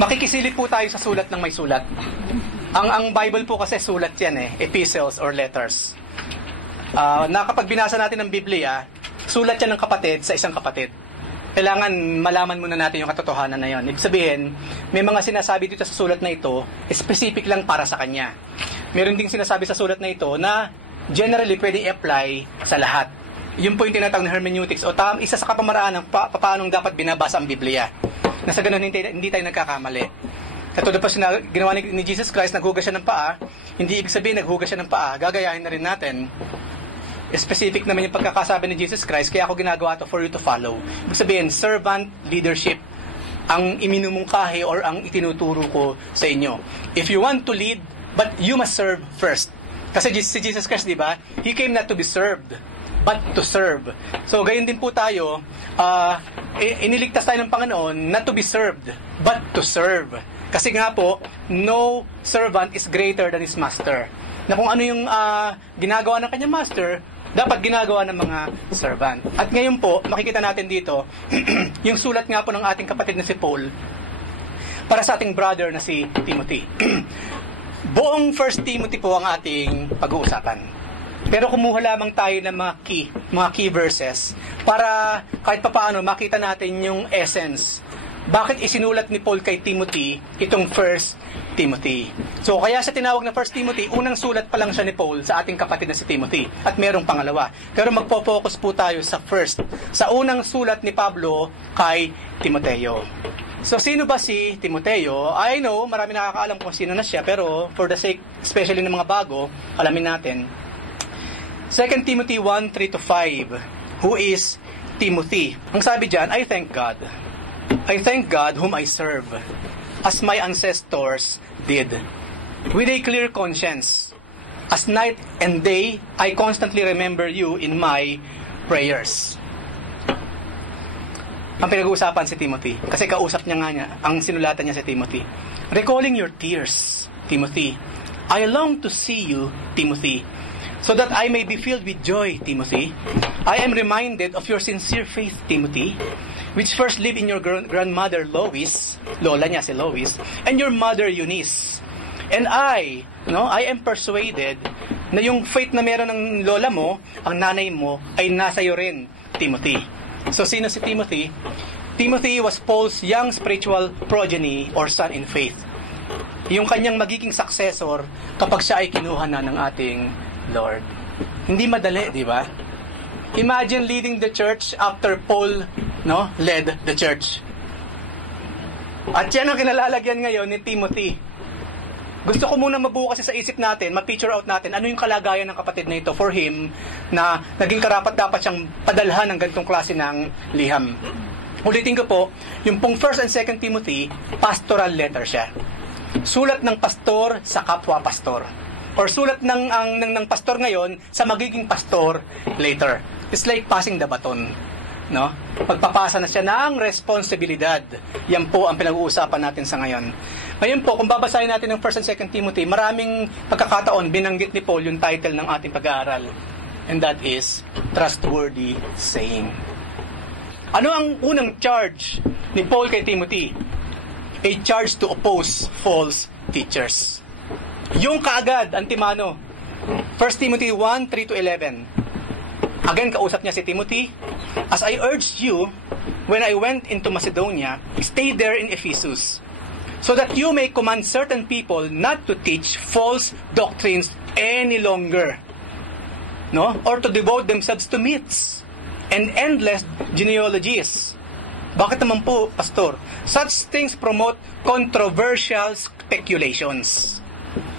Makikisilip po tayo sa sulat ng may sulat. Ang Bible po kasi sulat yan epistles or letters. Na kapag binasa natin ang Biblia, sulat yan ng kapatid sa isang kapatid. Kailangan malaman muna natin yung katotohanan na yon. Ibig sabihin, may mga sinasabi dito sa sulat na ito, specific lang para sa kanya. Meron ding sinasabi sa sulat na ito na generally pwede i-apply sa lahat. Yun po yung tinatawag na hermeneutics o isa sa kapamaraan ng paano dapat binabasa ang Biblia. Na sa ganun hindi tayo nagkakamali. Katulad pa ginawa ni Jesus Christ, naghugas siya ng paa, hindi ibig sabihin naghugas siya ng paa, gagayahin na rin natin. Specific naman yung pagkakasabi ni Jesus Christ, kaya ako ginagawa to for you to follow. Ibig sabihin, servant leadership ang iminumungkahi or ang itinuturo ko sa inyo. If you want to lead, but you must serve first. Kasi si Jesus Christ, di ba? He came not to be served, but to serve. So, gayon din po tayo, iniligtas tayo ng Panginoon not to be served, but to serve. Kasi nga po, no servant is greater than his master. Na kung ano yung ginagawa ng kanyang master, dapat ginagawa ng mga servant. At ngayon po, makikita natin dito, yung sulat nga po ng ating kapatid na si Paul, para sa ating brother na si Timothy. Buong 1 Timothy po ang ating pag-uusapan. Pero kumuha lamang tayo ng mga key verses para kahit papaano makita natin yung essence. Bakit isinulat ni Paul kay Timothy itong 1 Timothy? So kaya sa tinawag na 1 Timothy, unang sulat pa lang siya ni Paul sa ating kapatid na si Timothy. At merong pangalawa. Pero magpo-focus po tayo sa first. Sa unang sulat ni Pablo kay Timoteo. So sino ba si Timoteo? I know, marami nakakaalam kung sino na siya. Pero for the sake, especially ng mga bago, alamin natin. 2 Timothy 1:3-5. Who is Timothy? Ang sabi diyan, I thank God. I thank God whom I serve, as my ancestors did, with a clear conscience. As night and day, I constantly remember you in my prayers. Ang pinag-uusapan si Timothy, kasi kausap niya, ang sinulatan niya si Timothy. Recalling your tears, Timothy. I long to see you, Timothy, so that I may be filled with joy, Timothy. I am reminded of your sincere faith, Timothy, which first lived in your grandmother Lois, lola niya si Lois, and your mother Eunice. And I am persuaded na yung faith na meron ng lola mo, ang nanay mo, ay nasa iyo rin, Timothy. So, sino si Timothy? Timothy was Paul's young spiritual progeny or son in faith. Yung kanyang magiging successor kapag siya ay kinuha na ng ating Lord. Hindi madali, di ba? Imagine leading the church after Paul led the church. At yan ang kinalalagyan ngayon ni Timothy. Gusto ko muna mabuo kasi sa isip natin, ma-picture out natin, ano yung kalagayan ng kapatid na ito for him na naging karapat-dapat siyang padalhan ng ganitong klase ng liham. Ulitin ko po, yung pong 1 and 2 Timothy, pastoral letter siya. Sulat ng pastor sa kapwa-pastor. Or sulat ng pastor ngayon sa magiging pastor later. It's like passing the baton. No? Pagpapasa na siya ng responsibilidad. Yan po ang pinag-uusapan natin sa ngayon. Ngayon po, kung babasahin natin ng 1 and 2 Timothy, maraming pagkakataon binanggit ni Paul yung title ng ating pag-aaral. And that is, Trustworthy Saying. Ano ang unang charge ni Paul kay Timothy? A charge to oppose false teachers. Yung kaagad, antimano. 1 Timothy 1:3-11. Again, kausap niya si Timothy. As I urged you, when I went into Macedonia, stay there in Ephesus, so that you may command certain people not to teach false doctrines any longer, or to devote themselves to myths and endless genealogies. Bakit naman po, Pastor? Such things promote controversial speculations.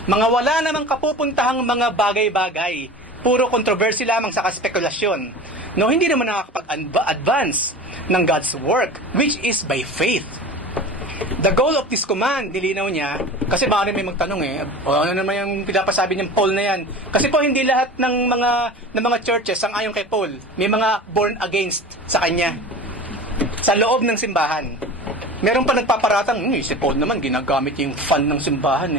Mga wala namang kapupuntahang mga bagay-bagay. Puro controversy lamang sa spekulasyon. Hindi naman nakakapag-advance ng God's work, which is by faith. The goal of this command, nilinaw niya, kasi baka may magtanong ano naman yung pinapasabi niyang Paul na yan? Kasi po hindi lahat ng mga churches ang ayon kay Paul. May mga born against sa kanya. Sa loob ng simbahan. Meron pa nagpaparatang, si Paul naman ginagamit yung fund ng simbahan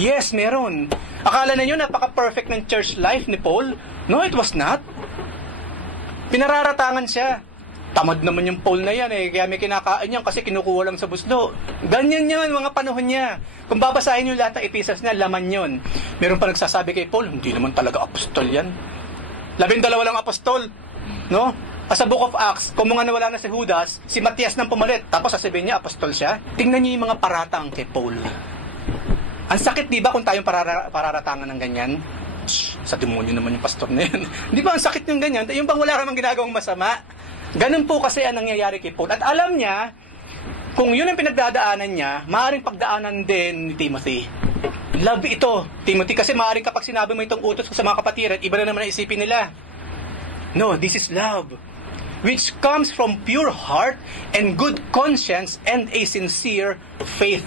Yes, meron. Akala ninyo napaka-perfect ng church life ni Paul? No, it was not. Pinararatangan siya. tamad naman yung Paul na yan kaya may kinakain yan kasi kinukuha lang sa buslo. Ganyan yan mga panahon niya. Kung babasahin yung lahat ng epistles niya, laman yun. Meron pa nagsasabi kay Paul, hindi naman talaga apostol yan. 12 lang apostol, no? Sa Book of Acts, kung mga nawala na si Judas, si Matias nang pumalit, tapos sasabihin niya, apostol siya. Tingnan niyo yung mga paratang kay Paul. Ang sakit, di ba, kung tayong pararatangan ng ganyan? Sa demonyo naman yung pastor na yan. Di ba, ang sakit yung ganyan? Yung bang wala namang ginagawang masama? Ganun po kasi ang nangyayari kay Paul. At alam niya, kung yun ang pinagdadaanan niya, maaaring pagdaanan din ni Timothy. Love ito, Timothy, kasi maaaring kapag sinabi mo itong utos ko sa mga kapatiran, iba na naman ang isipin nila. No, this is love, which comes from pure heart and good conscience and a sincere faith.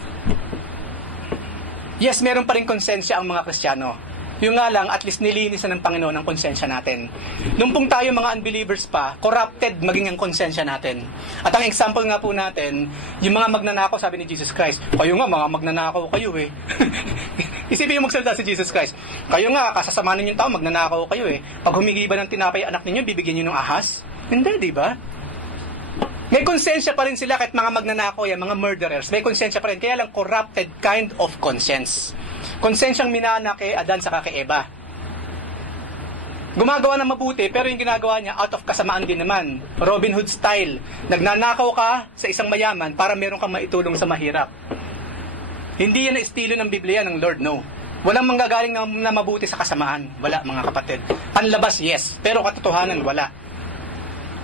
Yes, meron pa rin konsensya ang mga Kristiyano. Yung nga lang, at least nilinis na ng Panginoon ang konsensya natin. Nung pong tayo mga unbelievers pa, corrupted maging ang konsensya natin. At ang example nga po natin, yung mga magnanakaw, sabi ni Jesus Christ, kayo nga, mga magnanakaw kayo Isipin yung magsalita si Jesus Christ. Kayo nga, kasasama ninyong tao, magnanakaw kayo Pag humingi ba ng tinapay anak ninyo, bibigyan nyo ng ahas? Hindi, di ba? May konsensya pa rin sila kahit mga magnanakaw yan, mga murderers. May konsensya pa rin. Kaya lang corrupted kind of conscience. Konsensyang minana kay Adan sa kay Eva. Gumagawa ng mabuti, pero yung ginagawa niya out of kasamaan din naman. Robin Hood style. Nagnanakaw ka sa isang mayaman para meron kang maitulong sa mahirap. Hindi yan ang estilo ng Biblia ng Lord, no. Walang manggagaling na mabuti sa kasamaan. Wala, mga kapatid. Panlabas, yes. Pero katotohanan, wala.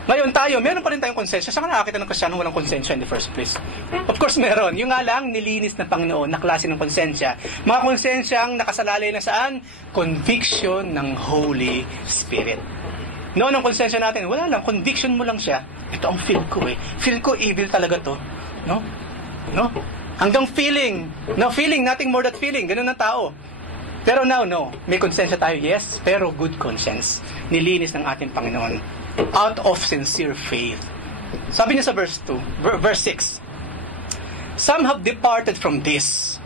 Ngayon tayo, meron pa rin tayong konsensya. Saan ka nakakita ng Kristiyano walang konsensya in the first place? Of course meron. Yung nga lang, nilinis ng Panginoon na klase ng konsensya. Mga konsensyang nakasalalay na saan? Conviction ng Holy Spirit. Noon ang konsensya natin, wala lang, conviction mo lang siya. Ito ang feel ko Feel ko evil talaga to. No? Hanggang feeling. No, feeling, nothing more than feeling. Ganun ang tao. Pero now, no. May konsensya tayo, yes. Pero good conscience. Nilinis ng ating Panginoon. Out of sincere faith. Sabi niya sa verse 6. Some have departed from this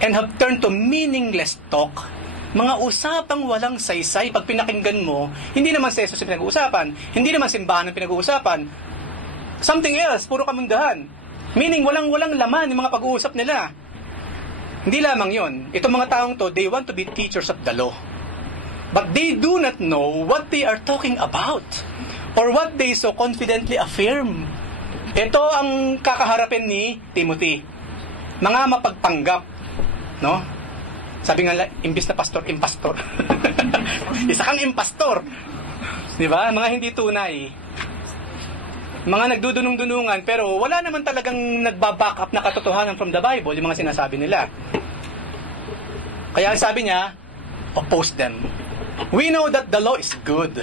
and have turned to meaningless talk. Mga usapang walang saysay. Pag pinakinggan mo, hindi naman sa Jesus pinag-uusapan. Hindi naman simbahan ang pinag-uusapan. Something else, puro kamundahan. Meaning, walang laman yung mga pag-uusap nila. Hindi lamang yon. Itong mga taong to, they want to be teachers of the law. But they do not know what they are talking about or what they so confidently affirm. Ito ang kakaharapin ni Timothy. Mga mapagpanggap. No? Sabi nga, imbis na pastor, impastor. Isa kang impastor. Diba? Mga hindi tunay. Mga nagdudunong-dunungan pero wala naman talagang nagbaback up na katotohanan from the Bible, yung mga sinasabi nila. Kaya sabi niya, oppose them. We know that the law is good.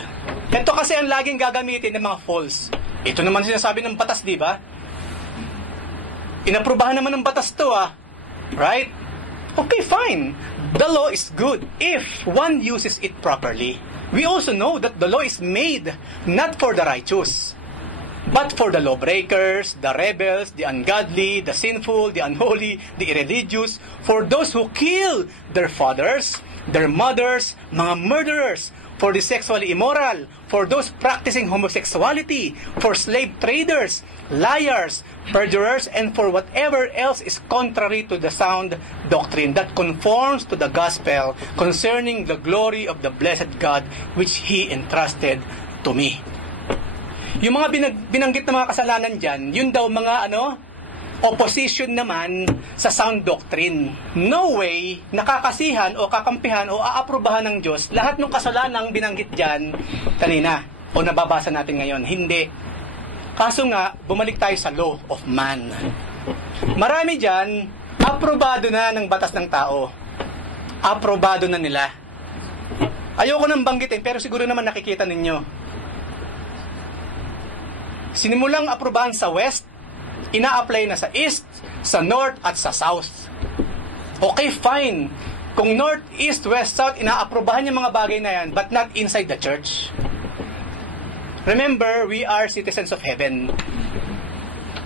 Ito kasi ang laging gagamitin ng mga false. Ito naman sinasabi ng batas, di ba? Inaprubahan naman ng batas to, Right? Okay, fine. The law is good if one uses it properly. We also know that the law is made not for the righteous, but for the lawbreakers, the rebels, the ungodly, the sinful, the unholy, the irreligious, for those who kill their fathers, their mothers, mga murderers, for the sexually immoral, for those practicing homosexuality, for slave traders, liars, perjurers, and for whatever else is contrary to the sound doctrine that conforms to the gospel concerning the glory of the blessed God which He entrusted to me. Yung mga binanggit na mga kasalanan dyan, yun daw mga opposition naman sa sound doctrine. No way nakakasihan o kakampihan o aaprubahan ng Diyos lahat ng kasalanang binanggit dyan kanina o nababasa natin ngayon. Hindi. Kaso nga, bumalik tayo sa law of man. Marami dyan, aprobado na ng batas ng tao. Aprobado na nila. Ayoko nang banggitin, pero siguro naman nakikita ninyo. Sinimulang aprobahan sa West, ina-apply na sa East, sa North, at sa South. Okay, fine. Kung North, East, West, South, ina-aprobahan yung mga bagay na yan, but not inside the church. Remember, we are citizens of heaven.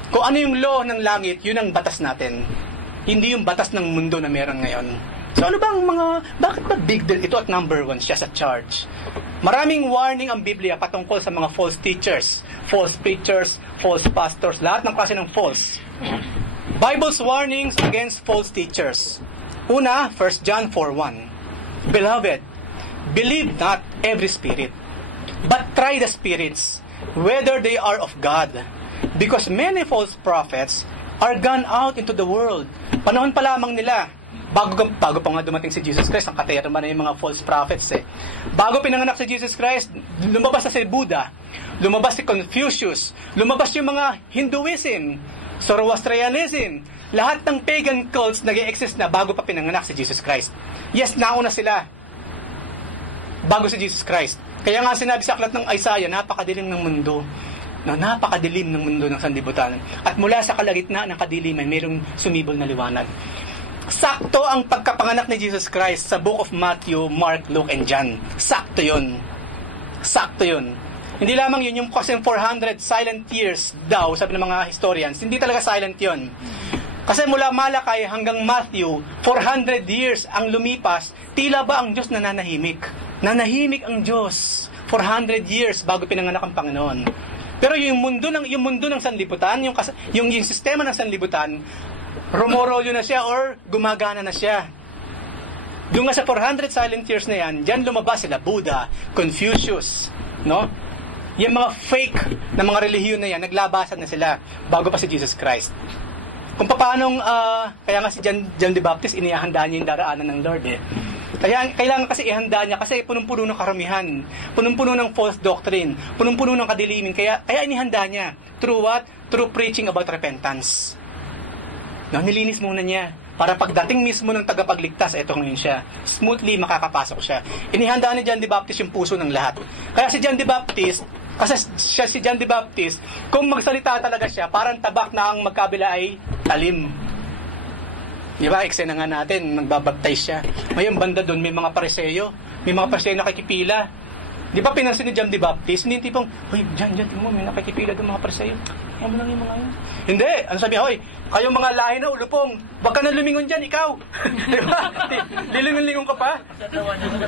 Kung ano yung law ng langit, yun ang batas natin. Hindi yung batas ng mundo na meron ngayon. So ano ba ang bakit ba big deal ito at number 1 siya sa church? Maraming warning ang Biblia patungkol sa mga false teachers, false preachers, false pastors, lahat ng klase ng false. Bible's warnings against false teachers. Una, 1 John 4:1. Beloved, believe not every spirit, but try the spirits, whether they are of God. Because many false prophets are gone out into the world. Panahon pa lamang nila, bago pa nga dumating si Jesus Christ, ang katayatan ba na yung mga false prophets eh. Bago pinanganak si Jesus Christ, lumabas na si Buddha, lumabas si Confucius, lumabas yung mga Hinduism, Zoroastrianism, lahat ng pagan cults nag-i-exist na bago pa pinanganak si Jesus Christ. Yes, nauna sila bago si Jesus Christ. Kaya nga sinabi sa aklat ng Isaiah, napakadilim ng mundo. Napakadilim ng mundo ng sanlibutan. At mula sa kalagitnaan ng kadiliman, mayroong sumibol na liwanag. Sakto ang pagkapanganak ni Jesus Christ sa Book of Matthew, Mark, Luke, and John. Sakto yun. Sakto yun. Hindi lamang yun, yung kasi 400 silent years daw, sabi ng mga historians, hindi talaga silent yun. Kasi mula Malakay hanggang Matthew, 400 years ang lumipas, tila ba ang Diyos nananahimik? Nanahimik ang Diyos. 400 years bago pinanganak ang Panginoon. Pero yung mundo ng sanlibutan, yung sistema ng sanlibutan, rumorolyo na siya or gumagana na siya. Yung nga sa 400 silent years na yan, dyan lumabas sila Buddha, Confucius, no? Yung mga fake na mga relihiyon na yan, naglabasan na sila bago pa si Jesus Christ. Kung paanong, kaya nga si John the Baptist, inihanda niya yung daraanan ng Lord eh. Kaya kailangan kasi ihanda niya kasi punong-puno ng karamihan, punong-puno ng false doctrine, punong-puno ng kadilimin. Kaya inihanda niya. Through what? Through preaching about repentance. No, nilinis muna niya. Para pagdating mismo ng tagapagligtas, eto ngayon siya. Smoothly makakapasok siya. Inihanda ni John the Baptist yung puso ng lahat. Kaya si John the Baptist, si John the Baptist, kung magsalita talaga siya, parang tabak na ang magkabila ay talim. Di ba? Eksena nga natin, nagbabaptize siya. Ngayon, banda doon, may mga pariseyo. May mga pariseyo nakikipila. Di ba pinansin ni John the Baptist? Hindi yung tipong, hoy, John, tingnan mo, may nakikipila doon mga pariseyo. Kaya mo lang yung mga yun. Hindi. Ano sabi, hoy, kayong mga lahi na ulupong, wag ka na lumingon dyan, ikaw. Di ba? Lilingon-lingon ka pa.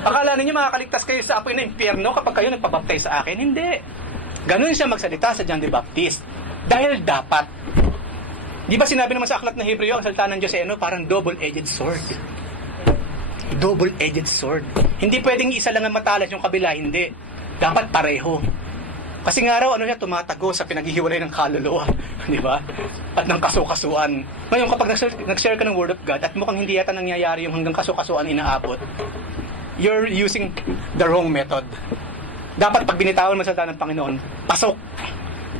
Akala ninyo makakaligtas kayo sa apoy na impyerno kapag kayo nagpabaptize sa akin. Hindi. Ganun siya magsalita sa John the Baptist. Dahil dapat. Di ba sinabi naman sa aklat na Hebreo, ang salita ng Diyos ay parang double-edged sword. Double-edged sword. Hindi pwedeng isa lang ang matalas yung kabila, hindi. Dapat pareho. Kasi nga raw, tumatago sa pinaghihiwalay ng kaluluwa. Di ba? At ng kasukasuan. Ngayon, kapag nag-share ka ng Word of God at mukhang hindi yata nangyayari yung hanggang kasukasuan inaabot, you're using the wrong method. Dapat pag binitawan mo sa salita ng Panginoon, pasok.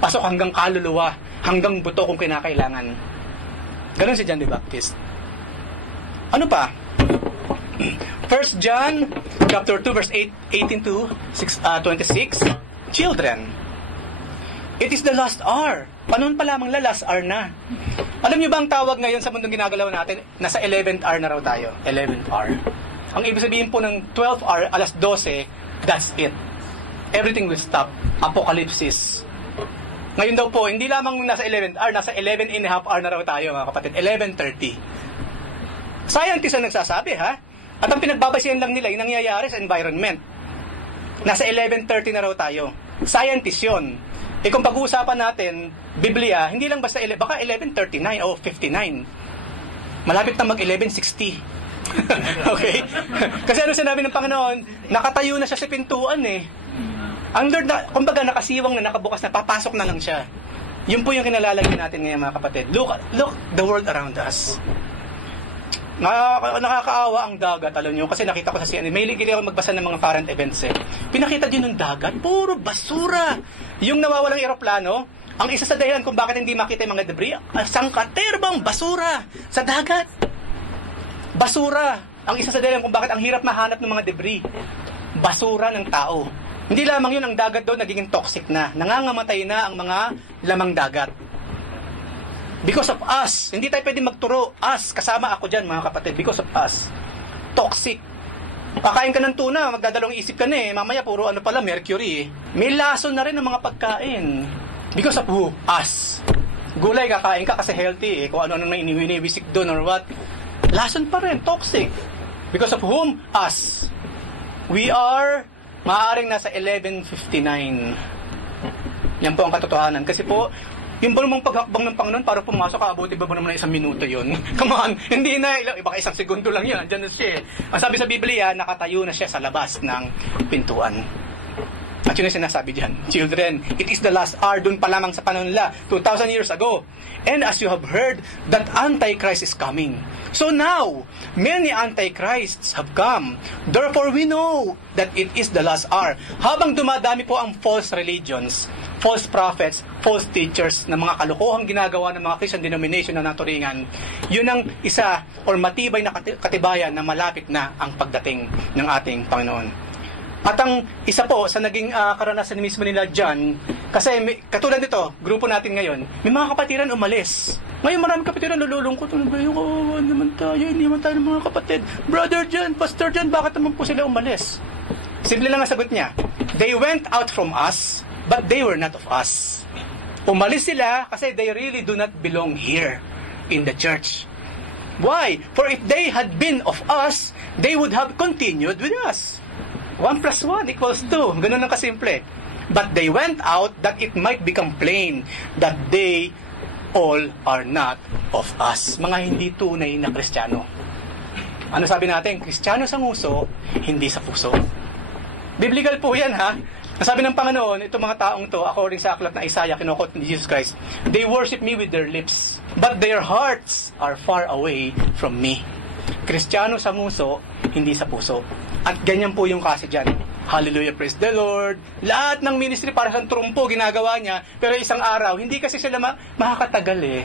Pasok hanggang kaluluwa, hanggang buto kung kinakailangan. Ganun si John the Baptist. Ano pa? 1 John chapter 2 verse 18 to 26. Children, it is the last hour. Panahon pa lamang last hour na. Alam niyo ba ang tawag ngayon sa mundong ginagalaw natin? Nasa 11th hour na raw tayo. 11th hour. Ang ibig sabihin po ng 12th hour, alas 12, that's it. Everything will stop. Apocalypse. Ngayon daw po, hindi lamang nasa 11th hour, nasa 11 and a half hour na raw tayo, mga kapatid. 11:30. Scientists ang nagsasabi, ha? At ang pinagbabasihan lang nila, yung nangyayari sa environment. Nasa 11:30 na raw tayo. Scientists yun. Kung pag-uusapan natin, Biblia, hindi lang basta, baka 11:39 o 59. Malapit na mag-11:60. Okay? Kasi ano sinabi ng Panginoon, nakatayo na siya sa pintuan eh. Ang Lord, kumbaga nakasiwang na, nakabukas na, papasok na lang siya. Yun po yung kinalalagyan natin ngayon mga kapatid. Look the world around us. Nakakaawa ang dagat, alam nyo, kasi nakita ko sa CNN, may ligili ako magbasa ng mga current events eh. Pinakita din ng dagat, puro basura. Yung nawawalang eroplano, ang isa sa dahilan kung bakit hindi makita yung mga debris, sangkaterbang basura sa dagat. Basura. Ang isa sa dahilan kung bakit ang hirap mahanap ng mga debris. Basura ng tao. Hindi lamang yun, ang dagat doon nagiging toxic na. Nangangamatay na ang mga lamang dagat. Because of us. Hindi tayo pwede magturo. Us. Kasama ako dyan, mga kapatid. Because of us. Toxic. Kakain ka ng tuna, magdadalawang isip ka na eh. Mamaya puro pala, mercury eh. May lason na rin ng mga pagkain. Because of who? Us. Gulay, kakain ka kasi healthy eh. Kung ano na iniwisik doon or what. Lason pa rin. Toxic. Because of whom? Us. We are maaaring nasa 11:59. Yan po ang katotohanan. Kasi po, yung ba namang paghakbang ng Panginoon para pumasok ka, abuti ba naman ng 1 minuto yun? Come on, hindi na, baka 1 segundo lang yun, andyan na siya. Ang sabi sa Biblia, nakatayo na siya sa labas ng pintuan. At yun ang sinasabi dyan, children, it is the last hour, dun pa lamang sa panahon nila, 2,000 years ago. And as you have heard, that Antichrist is coming. So now, many Antichrists have come. Therefore, we know that it is the last hour. Habang dumadami po ang false religions, false prophets, false teachers na mga kalokohang ginagawa ng mga Christian denomination na naturingan, yun ang isa or matibay na katibayan na malapit na ang pagdating ng ating Panginoon. At ang isa po sa naging karanasan mismo nila dyan, kasi katulad nito, grupo natin ngayon, may mga kapatiran umalis. Ngayon maraming kapatiran nalulungkot, ano ba yung kawawa naman tayo, hindi naman tayo ng mga kapatid. Brother John, Pastor John, bakit naman po sila umalis? Simple lang ang sagot niya. They went out from us, but they were not of us. Umalis sila kasi they really do not belong here in the church. Why? For if they had been of us, they would have continued with us. 1 + 1 = 2. Ganun lang kasimple. But they went out that it might become plain that they all are not of us. Mga hindi tunay na Kristiyano. Ano sabi natin? Kristiyano sa nguso, hindi sa puso. Biblical po yan, ha? Nasabi ng Panginoon, itong mga taong to, according sa aklat na Isaiah, kinukot ni Jesus Christ, they worship me with their lips, but their hearts are far away from me. Kristiyano sa nguso, hindi sa puso. At ganyan po yung kasi dyan. Hallelujah, praise the Lord. Lahat ng ministry para sa trumpo ginagawa niya, pero isang araw, hindi kasi sila makakatagal eh.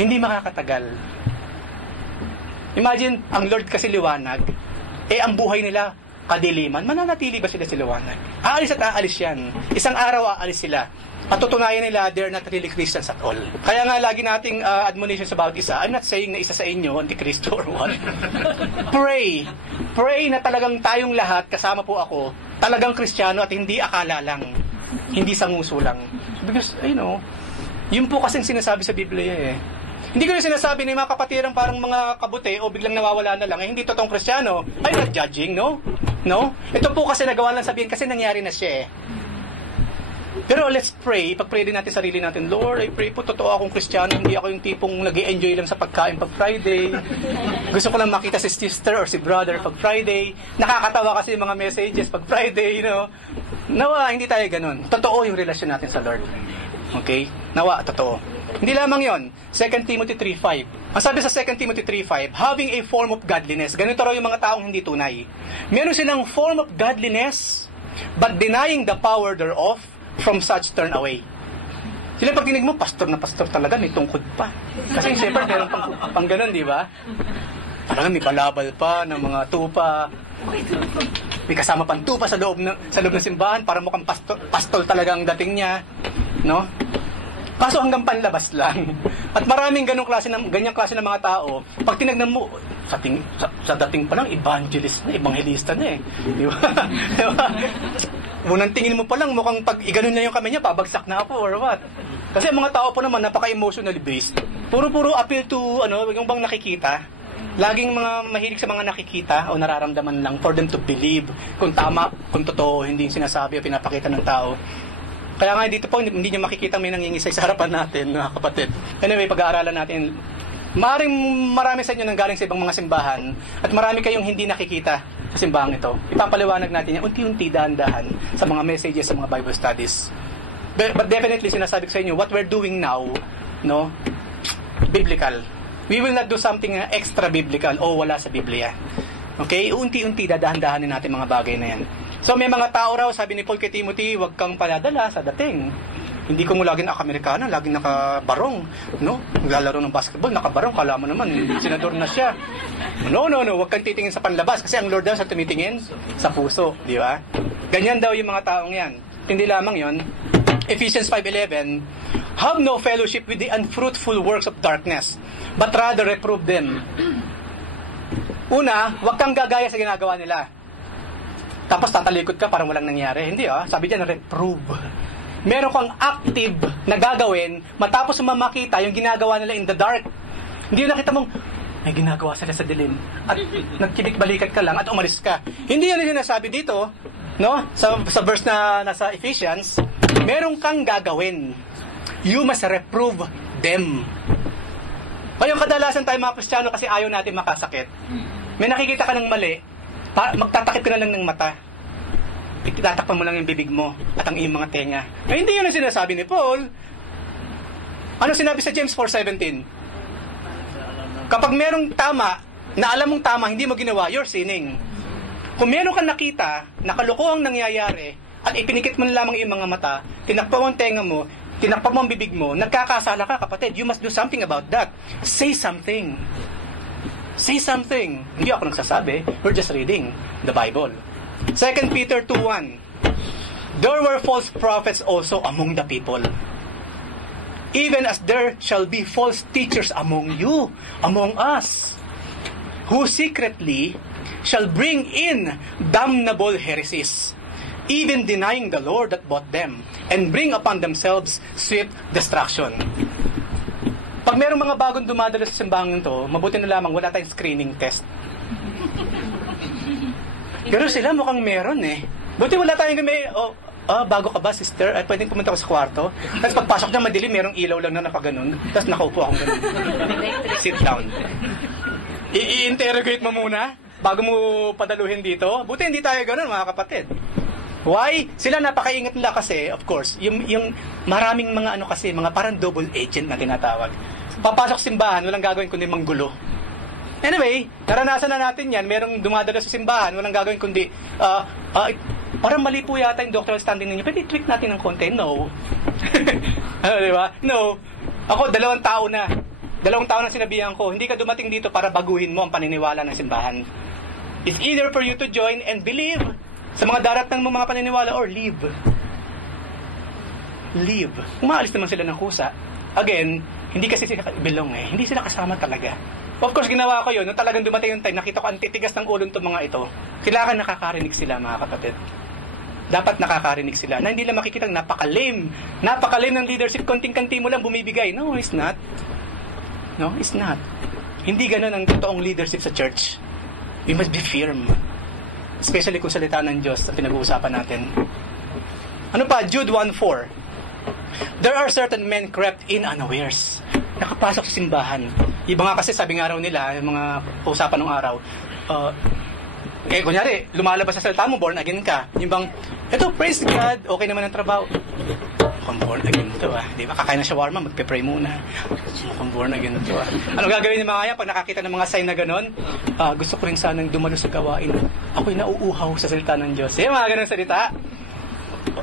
Hindi makakatagal. Imagine, ang Lord kasi liwanag, ang buhay nila, kadiliman, mananatili ba sila sa liwanag? Aalis at aalis yan. Isang araw aalis sila. Patutunayan nila, they're not really Christians at all. Kaya nga, lagi nating admonitions about isa. I'm not saying na isa sa inyo, anti-Kristo or what. Pray. Pray na talagang tayong lahat, kasama po ako, talagang Kristiyano at hindi akala lang. Hindi sa nguso lang. Because, yun po kasing sinasabi sa Biblia eh. Hindi ko na sinasabi ng mga kapatirang parang mga kabuti o biglang nawawala na lang. Hindi totoong Kristiyano. I'm not judging, no? No? Ito po kasi nagawa lang sabihin kasi nangyari na siya eh. Pero let's pray. Pag-pray din natin sarili natin, Lord, I pray po, totoo akong Kristiyano. Hindi ako yung tipong nag-i-enjoy lang sa pagkain pag Friday. Gusto ko lang makita si sister or si brother pag Friday. Nakakatawa kasi yung mga messages pag Friday, Nawa, hindi tayo ganun. Totoo yung relasyon natin sa Lord. Okay? Nawa, totoo. Hindi lamang yon. 2 Timothy 3:5. Ang sabi sa 2 Timothy 3:5, having a form of godliness. Ganito raw yung mga taong hindi tunay. Meron silang form of godliness, but denying the power thereof, from such turn away. Sila pag tinig mo, pastor na pastor talaga, may tungkod pa. Kasi siyempre, meron pang ganun, di ba? Parang may balabal pa ng mga tupa. May kasama pang tupa sa loob ng simbahan para mukhang pastol talaga ang dating niya. No? Kaso hanggang panlabas lang. At maraming ganyang klase ng mga tao, pag tinignan mo, sa dating pa lang, evangelista na eh. Di ba? Di ba? Unang tingin mo pa lang, mukhang pag iganon na yung kamay niya, babagsak na ako or what. Kasi mga tao po naman, napaka-emotionally based. Puro appeal to, yung bang nakikita. Laging mga mahilig sa mga nakikita o nararamdaman lang for them to believe kung tama, kung totoo, hindi yung sinasabi o pinapakita ng tao. Kaya nga dito po, hindi nyo makikita may nangingisay sa harapan natin, mga kapatid. Anyway, pag-aaralan natin, marami sa inyo nang galing sa ibang mga simbahan at marami kayong hindi nakikita sa simbahan ito. Ipapaliwanag natin yan, unti-unti, dahan-dahan sa mga messages, sa mga Bible studies. But definitely, sinasabi ko sa inyo, what we're doing now, biblical. We will not do something extra biblical o wala sa Biblia. Okay? Unti-unti, dadahan-dahanin natin mga bagay na yan. So may mga tao raw, sabi ni Paul kay Timothy, huwag kang paladala sa dating. Hindi ko mo laging Amerikana, laging nakabarong, naglalaro ng basketball, nakabarong, kala mo naman, senador na siya. No, huwag kang titingin sa panlabas kasi ang Lord daw sa tumitingin sa puso, di ba? Ganyan daw yung mga taong yan. Hindi lamang yon. Ephesians 5:11, have no fellowship with the unfruitful works of darkness, but rather reprove them. Una, huwag kang gagaya sa ginagawa nila. Tapos tatalikod ka parang walang nangyari. Hindi sabi diyan, reprove. Meron kang active na gagawin matapos makita yung ginagawa nila in the dark. Hindi yung nakita mong may ginagawa sila sa dilim at nagkibik-balikat ka lang at umalis ka. Hindi yan yung sinasabi dito, Sa verse na nasa Ephesians. meron kang gagawin, you must reprove them. Ngayon, kadalasan tayo mga Kristiyano kasi ayaw natin makasakit. May nakikita ka ng mali, magtatakip ka na lang ng mata. Itatakpan mo lang yung bibig mo at ang iyong mga tenga. Ay, hindi yun ang sinasabi ni Paul. Ano sinabi sa James 4:17? Kapag merong tama, na alam mong tama, hindi mo ginawa, you're sinning. Kung meron kang nakita, nakalukuhang nangyayari, at ipinikit mo na lamang iyong mga mata, tinakpan mo ang tenga mo, tinakpan mo ang bibig mo, nagkakasala ka, kapatid. You must do something about that. Say something. Say something. Hindi ako nagsasabi. We're just reading the Bible. 2 Peter 2:1. There were false prophets also among the people, even as there shall be false teachers among you, among us, who secretly shall bring in damnable heresies, even denying the Lord that bought them, and bring upon themselves swift destruction. Pag mayroong mga bagong dumadalo sa simbahan ito, mabuti na lamang wala tayong screening test. Pero sila mukhang meron eh. Buti wala tayong bago ka ba, sister? Ay, pwedeng pumunta ko sa kwarto. Tapos pagpasok na madilim, merong ilaw lang na napaganon. Tapos nakaupo akong ganun. Sit down. I-interrogate mo muna bago mo padaluhin dito. Buti hindi tayo ganun, mga kapatid. Why? Sila napakaingat nila kasi, of course, yung maraming mga mga parang double agent na tinatawag. Papasok simbahan, walang gagawin kundi manggulo. Anyway, naranasan na natin yan. Merong dumadalo sa simbahan, walang gagawin kundi parang mali po yata yung doctoral standing ninyo. Pwede tweak natin ng konti. No. Diba? No. Ako, 2 taon na. 2 taon na sinabihan ko, hindi ka dumating dito para baguhin mo ang paniniwala ng simbahan. It's either for you to join and believe sa mga daratang mo mga paniniwala or leave. Leave. Umaalis naman sila ng kusa. Again, hindi kasi sila belong eh. Hindi sila kasama talaga. Of course, ginawa ko yun. Nung talagang dumating yung time, nakita ko ang titigas ng ulo ng mga ito. Kailangan nakakarinig sila, mga kapatid. Dapat nakakarinig sila. Na hindi lang makikita napaka-lame. Napaka-lame ng leadership. Konting-kanti mo lang bumibigay. No, it's not. No, it's not. Hindi ganun ang totoong leadership sa church. We must be firm. Especially kung salita ng Diyos na pinag-uusapan natin. Ano pa? Jude 1:4. There are certain men crept in unawares. Nakapasok sa simbahan. Iba nga kasi sabi nga raw nila, yung mga usapan ng araw, kunyari, lumalabas sa salita mo, born again ka. Yung bang, eto, praise God, okay naman ang trabaho. Mukhang born again to Di ba, kakain ng shawarma, magpe-pray muna. Mukhang born again to Ano gagawin ng mga yan pag nakakita ng mga sign na gano'n? Gusto ko rin sanang dumalo sa gawain. Ako'y nauuhaw sa salita ng Diyos. Mga ganun salita.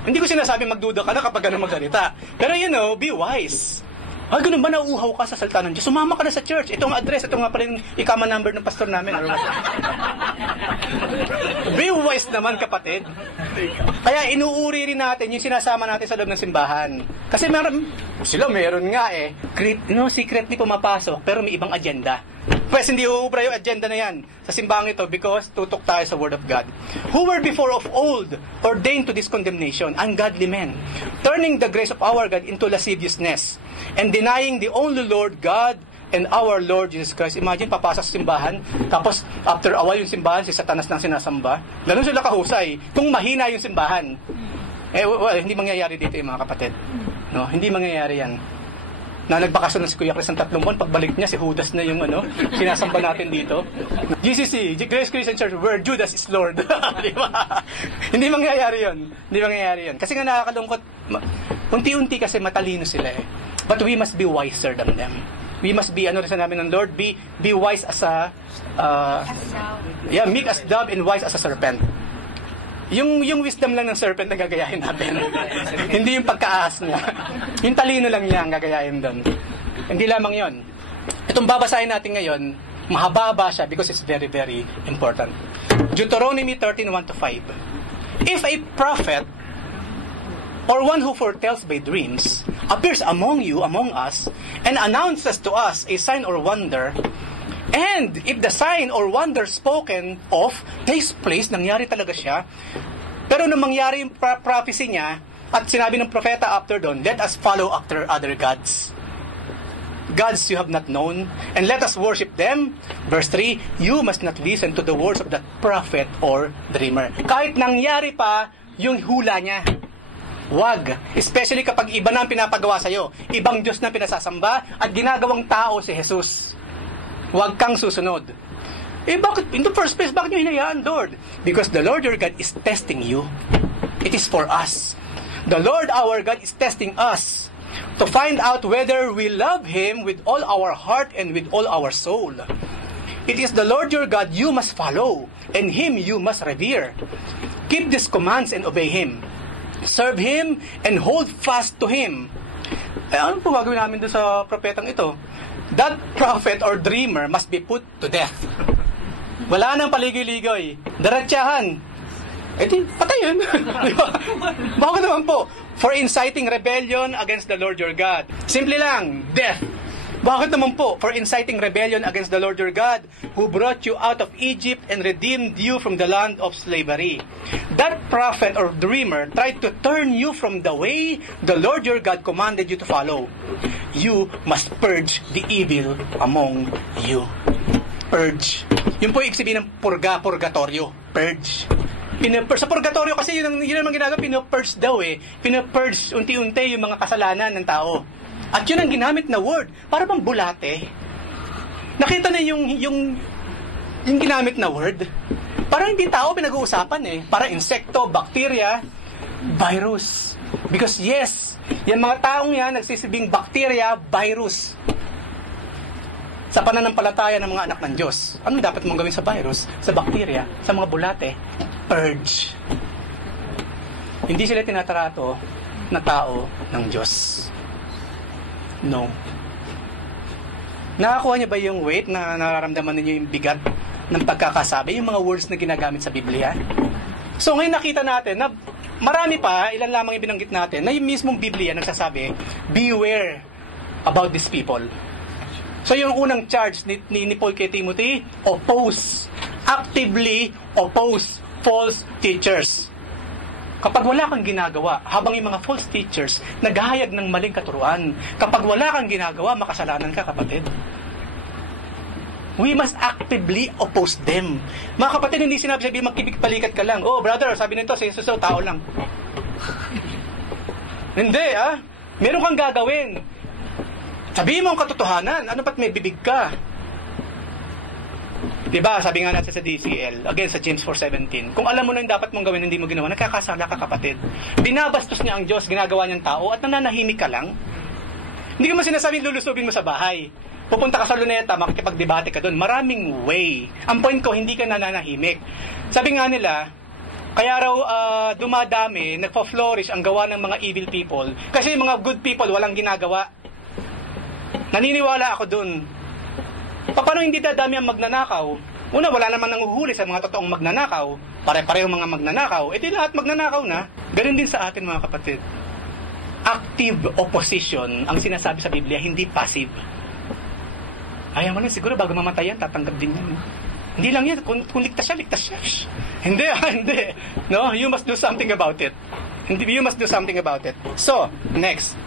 Hindi ko sinasabi magduda ka na kapag gano'n magsalita. Pero be wise. Ganun ba nauuhaw ka sa salita ng Diyos? Sumama ka na sa church. Ito ang address. Ito nga pala yung ikama number ng pastor namin. Be wise naman, kapatid. Kaya inuuri rin natin yung sinasama natin sa loob ng simbahan. Kasi meron nga eh. Secretly pumapasok pero may ibang agenda. Pues hindi uubra yung agenda na yan sa simbahang ito because tutok tayo sa Word of God. Who were before of old ordained to this condemnation, ungodly men, turning the grace of our God into lasciviousness, and denying the only Lord God and our Lord Jesus Christ. Imagine, papasok sa simbahan, tapos after a while yung simbahan, si Satanas nang sinasamba. Ganun sila kahusay. Kung mahina yung simbahan, hindi mangyayari dito mga kapatid. No, hindi mangyayari yan. Na nagbakasyon na si Kuya Chris ng 3 buwan, pagbalik niya, si Judas na yung sinasamba natin dito. GCC, Grace Christian Church, where Judas is Lord. Di ba? Hindi mangyayari yun. Hindi mangyayari yun. Kasi nga nakakalungkot, unti-unti kasi matalino sila eh. But we must be wiser than them. We must be, rin sa namin ng Lord, be wise as a, meek as dove and wise as a serpent. Yung wisdom lang ng serpent na gagayahin natin. Hindi yung pagkaas niya. Yung talino lang niya ang gagayahin doon. Hindi lamang yon. Itong babasahin natin ngayon, mahaba siya because it's very, very important. Deuteronomy 13:1-5. If a prophet or one who foretells by dreams appears among you, among us, and announces to us a sign or wonder, and if the sign or wonder spoken of takes place, nangyari talaga siya, pero nung mangyari yung prophecy niya, at sinabi ng propeta after doon, let us follow after other gods. Gods you have not known, and let us worship them. Verse 3, you must not listen to the words of that prophet or dreamer. Kahit nangyari pa yung hula niya. Wag. Especially kapag iba na ang pinapagawa sa'yo. Ibang Diyos na pinasasamba at ginagawang tao si Jesus. Wag kang susunod. Bakit? In the first place, bakit nyo hinayaan, Lord? Because the Lord your God is testing you. It is for us. The Lord our God is testing us to find out whether we love Him with all our heart and with all our soul. It is the Lord your God you must follow, and Him you must revere. Keep these commands and obey Him. Serve Him and hold fast to Him. Ano po gagawin namin doon sa propetang ito? That prophet or dreamer must be put to death. Wala nang paligoy-ligoy. Diretsahan. Patayin. Diba? Bakit naman po? For inciting rebellion against the Lord your God. Simple lang, death. Bakit naman po? For inciting rebellion against the Lord your God, who brought you out of Egypt and redeemed you from the land of slavery. That prophet or dreamer tried to turn you from the way the Lord your God commanded you to follow. You must purge the evil among you. Purge. Yun po yung sabihin ng purgatorio. Purge. Sa purgatorio kasi yun ang ginagawa, pinupurge daw Pinupurge unti-unti yung mga kasalanan ng tao. At yun ang ginamit na word. Para bang bulate. Nakita na yung ginamit na word. Parang hindi tao pinag-uusapan Para insekto, bacteria, virus. Because yes, yung mga taong yan nagsisibing bacteria, virus. Sa pananampalataya ng mga anak ng Diyos. Ano dapat mong gawin sa virus, sa bacteria, sa mga bulate? Purge. Hindi sila tinatarato na tao ng Diyos. No. Nakakuha niyo ba yung weight na nararamdaman niyo yung bigat ng pagkakasabi, yung mga words na ginagamit sa Biblia? So ngayon nakita natin na marami pa, ilan lamang ibinanggit natin, na yung mismong Biblia nagsasabi, beware about these people. So yung unang charge ni Paul kay Timothy, oppose. Actively oppose false teachers. Kapag wala kang ginagawa, habang yung mga false teachers naghahayag ng maling katuruan, kapag wala kang ginagawa, makasalanan ka, kapatid. We must actively oppose them. Mga kapatid, hindi sinabi magkibig-palikat ka lang. Oh, brother, sabi nito, si Jesus, tao lang. Hindi, meron kang gagawin. Sabihin mo ang katotohanan. Ano ba't may bibig ka? Diba, sabi nga natin sa DCL, again sa James 4:17, kung alam mo na yung dapat mong gawin, hindi mo ginawa, nagkakasala ka, kapatid. Binabastos niya ang Diyos, ginagawa niyang tao, at nananahimik ka lang. Hindi ko mo sinasabing lulusubin mo sa bahay. Pupunta ka sa luneta, makikipagdebate ka doon. Maraming way. Ang point ko, hindi ka nananahimik. Sabi nga nila, kaya raw dumadami, nagpa-flourish ang gawa ng mga evil people. Kasi yung mga good people, walang ginagawa. Naniniwala ako doon. Paano hindi dadami ang magnanakaw? Una, wala naman nanguhuli sa mga totoong magnanakaw. Pare-pareho mga magnanakaw. Di lahat magnanakaw na. Ganun din sa atin, mga kapatid. Active opposition ang sinasabi sa Biblia, hindi passive. Ayaw mo na, siguro bago mamatay yan, tatanggap din yan. Hindi lang yan. Kung ligtas siya, ligtas siya. Hindi, hindi. No, you must do something about it. You must do something about it. So, next.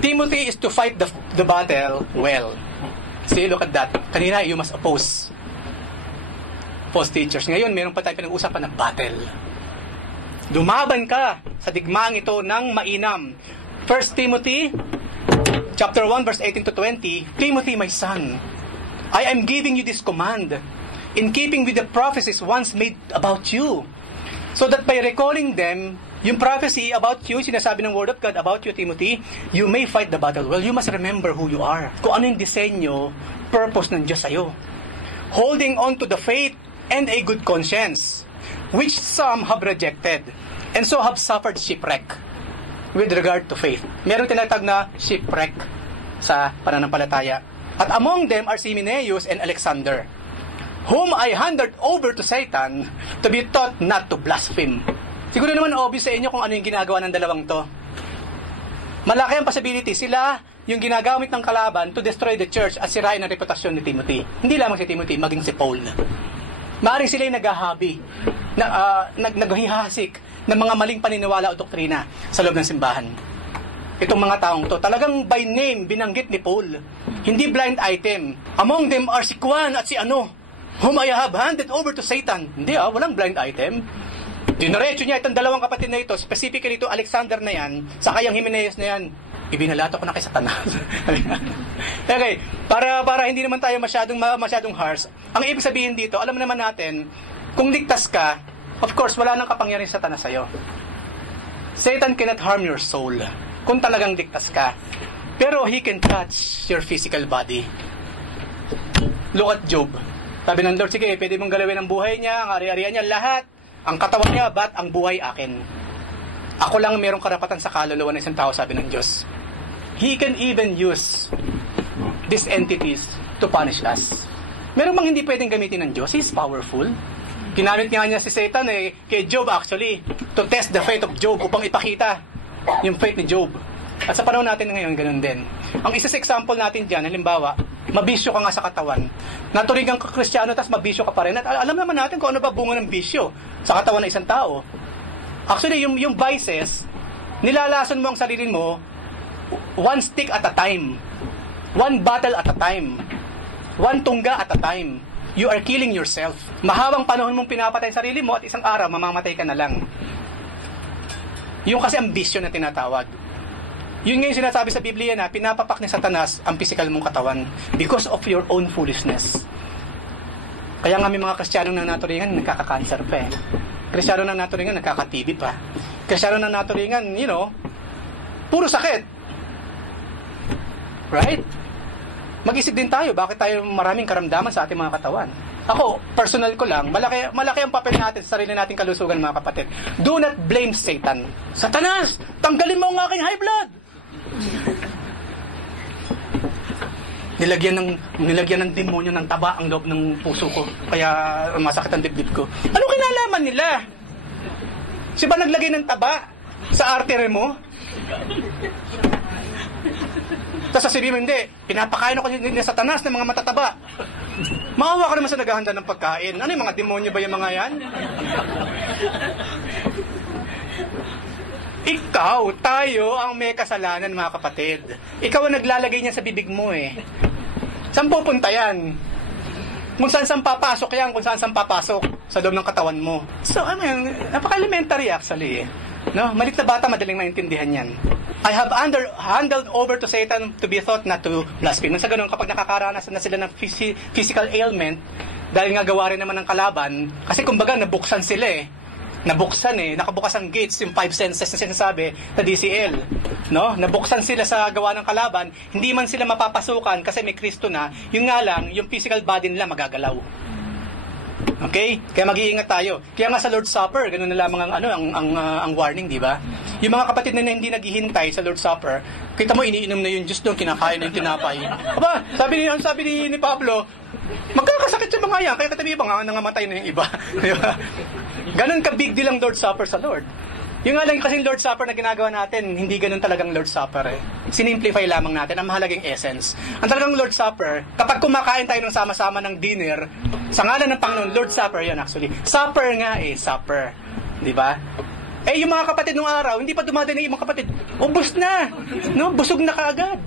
Timothy is to fight the battle well. See, look at that. Kanina, you must oppose false teachers. Ngayon, meron pa tayo pinag-usapan ng battle. Lumaban ka sa digmaang ito ng mainam. 1 Timothy chapter 1 verse 18 to 20, Timothy, my son, I am giving you this command in keeping with the prophecies once made about you, so that by recalling them, yung prophecy about you, sinasabi ng Word of God about you, Timothy, you may fight the battle well. You must remember who you are. Kung ano yung disenyo, purpose ng Diyos sa'yo. Holding on to the faith and a good conscience, which some have rejected, and so have suffered shipwreck with regard to faith. Merong tinatag na shipwreck sa pananampalataya. At among them are Hymenaeus and Alexander, whom I handed over to Satan to be taught not to blaspheme. Siguro naman obvious sa inyo kung ano yung ginagawa ng dalawang to. Malaki ang possibility. Sila yung ginagamit ng kalaban to destroy the church at sirain ang reputasyon ni Timothy. Hindi lamang si Timothy, maging si Paul. Maaring sila yung naghahabi, naghihasik ng mga maling paniniwala o doktrina sa loob ng simbahan. Itong mga taong to, talagang by name binanggit ni Paul. Hindi blind item. Among them are si Juan at si whom I have handed over to Satan. Hindi walang blind item. Dinaretso niya itong dalawang kapatid na ito, specifically ito Alexander na yan, saka yung Himeneus na yan, ibinalato ko na kay Satanas. Okay, para hindi naman tayo masyadong harsh. Ang ibig sabihin dito, alam naman natin, kung ligtas ka, of course, wala nang kapangyarihan sa Satanas sa'yo. Satan cannot harm your soul kung talagang ligtas ka. Pero he can touch your physical body. Look at Job. Sabi ng Lord, sige, pwede mong galawin ang buhay niya, ang ari-arian niya, lahat. Ang katawan niya, but ang buhay akin. Ako lang mayroong karapatan sa kaluluwa ng isang tao, sabi ng Diyos. He can even use these entities to punish us. Meron bang hindi pwedeng gamitin ng Diyos? He's powerful. Ginamit nga niya si Satan kay Job actually, to test the faith of Job upang ipakita yung faith ni Job. At sa panahon natin ngayon, ganun din. Ang isa sa example natin dyan, halimbawa, mabisyo ka nga sa katawan. Naturingan ka Kristiyano, tapos mabisyo ka pa rin. At alam naman natin kung ano ba bunga ng bisyo sa katawan ng isang tao. Actually, yung vices, nilalason mo ang sarili mo, one stick at a time. One bottle at a time. One tungga at a time. You are killing yourself. Mahabang panahon mong pinapatay ang sarili mo at isang araw, mamamatay ka na lang. Yung kasi ang bisyo na tinatawag. Yun nga yung sinasabi sa Biblia na pinapapak ni Satanas ang physical mong katawan because of your own foolishness. Kaya nga may mga Kristiyano ng naturingan nagkaka-cancer pa eh. Kristiyano ng naturingan nagkaka-TB pa. Kristiyano ng naturingan, puro sakit. Right? Mag-isip din tayo, bakit tayo maraming karamdaman sa ating mga katawan? Ako, personal ko lang, malaki ang papel natin sa sarili nating kalusugan, mga kapatid. Do not blame Satan. Satanas, tanggalin mo ang aking high blood! Nilagyan ng demonyo ng taba ang loob ng puso ko, kaya masakit ang dibdib ko. Ano kinalaman nila? Siya ba naglagay ng taba sa artery mo? Tapos sasabihin mo, hindi, pinapakain ako ni Satanas ng mga matataba. Maawa ka naman sa naghahanda ng pagkain. Ano yung mga demonyo ba yung mga yan? Ikaw, tayo ang may kasalanan, mga kapatid. Ikaw ang naglalagay niyan sa bibig mo eh. Saan pupunta yan? Kung saan papasok yan, kung saan papasok sa loob ng katawan mo. So, napaka-elementary actually eh. No? Malit na bata, madaling maintindihan yan. I have handed over to Satan to be thought not to blaspheme. Sa ganun, kapag nakakaranas na sila ng physical ailment, dahil nga gawa rin naman ng kalaban, kasi kumbaga nabuksan sila eh. Nakabukas ang gates, yung 5 senses na sinasabi sa DCL. No? Nabuksan sila sa gawa ng kalaban, hindi man sila mapapasukan kasi may Kristo na, yun nga lang, yung physical body nila magagalaw. Okay? Kaya mag-iingat tayo. Kaya nga sa Lord's Supper, ganun na lamang ang warning, di ba? Yung mga kapatid na hindi naghihintay sa Lord's Supper, kita mo iniinom na yung juice doon, kinakain na yung tinapay. Aba, sabi ni Pablo, magkakasakit sa mga yan, kaya katabi ba nangamatay na yung iba? Di ba? Ganun ka big deal ang Lord's Supper sa Lord. Yung nga lang kasing Lord's Supper na ginagawa natin, hindi ganun talagang Lord's Supper eh. Sinimplify lamang natin ang mahalagang essence. Ang talagang Lord's Supper, kapag kumakain tayo ng sama-sama ng dinner, sa ngalan ng Panginoon, Lord's Supper yan actually. Supper nga eh, supper. Di ba? Eh, yung mga kapatid nung araw, hindi pa dumadating yung mga kapatid. Ubus na! No? Busog na kaagad.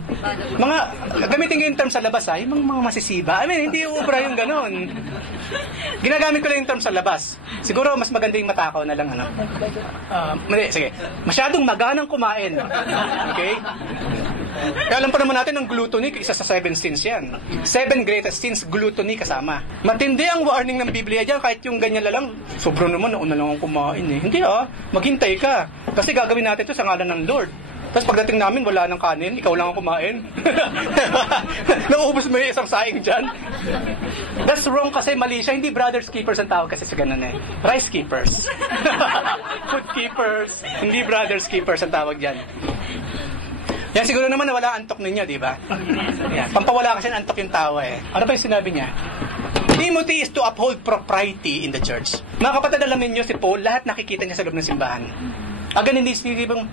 Gamitin ko yung term sa labas, yung mga masisiba. Hindi uubra yung ganon. Ginagamit ko lang yung term sa labas. Siguro, mas maganda yung matakaw na lang, sige. Masyadong maganang kumain. Okay? Kaya alam pa naman natin ang gluttony, isa sa 7 sins yan. 7 greatest sins, gluttony kasama. Matindi ang warning ng Biblia dyan, kahit yung ganyan lang, sobrang naman, nauna lang akong kumain eh. Hindi maghintay ka. Kasi gagawin natin ito sa ngalan ng Lord. Tapos pagdating namin, wala nang kanin, ikaw lang ang kumain. Nauubos mo yung isang saing dyan. That's wrong kasi mali siya. Hindi brothers keepers ang tawag kasi sa ganun eh. Rice keepers. Food keepers. Hindi brothers keepers ang tawag dyan. Yan, siguro naman nawala antok ninyo, di ba? Yan. Pampawala kasi ng antok yung tawa eh. Ano pa yung sinabi niya? Timothy is to uphold propriety in the church. Mga kapatid, alamin nyo si Paul, lahat nakikita niya sa loob ng simbahan. Agan hindi sinibang,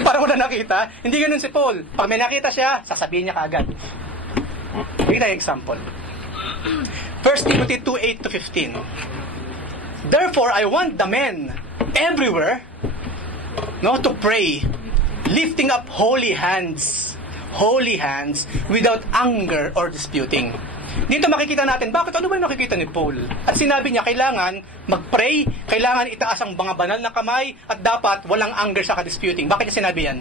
parang wala nakita. Hindi ganun si Paul. Pag may nakita siya, sasabihin niya kaagad. Bigyan tayo example. 1 Timothy 2:8-15. Therefore, I want the men everywhere to pray, lifting up holy hands without anger or disputing. Dito makikita natin, bakit ano ba yung nakikita ni Paul? At sinabi niya, kailangan mag-pray, kailangan itaas ang mga banal na kamay, at dapat walang anger sa disputing. Bakit niya sinabi yan?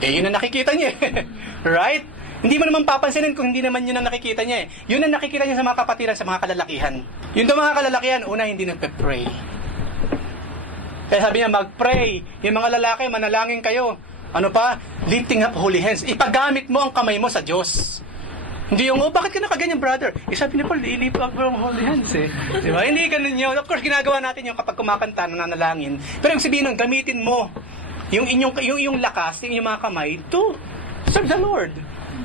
Yun ang nakikita niya. Right? Hindi mo naman papansinin kung hindi naman yun ang nakikita niya. Yun ang nakikita niya sa mga kapatiran, sa mga kalalakihan. Yung mga kalalakihan, una, hindi nagpe-pray. Kaya sabi niya, mag-pray. Yung mga lalaki, manalangin kayo. Ano pa? Lifting up holy hands. Ipagamit mo ang kamay mo sa Diyos. Hindi yung, bakit ka nakaganyan, brother? Sabi ni Paul, i-lift up ang holy hands Diba? Hindi ganun yun. Of course, ginagawa natin yung kapag kumakanta, nananalangin. Pero yung sabihin nun, gamitin mo yung inyong lakas, yung mga kamay, to serve the Lord.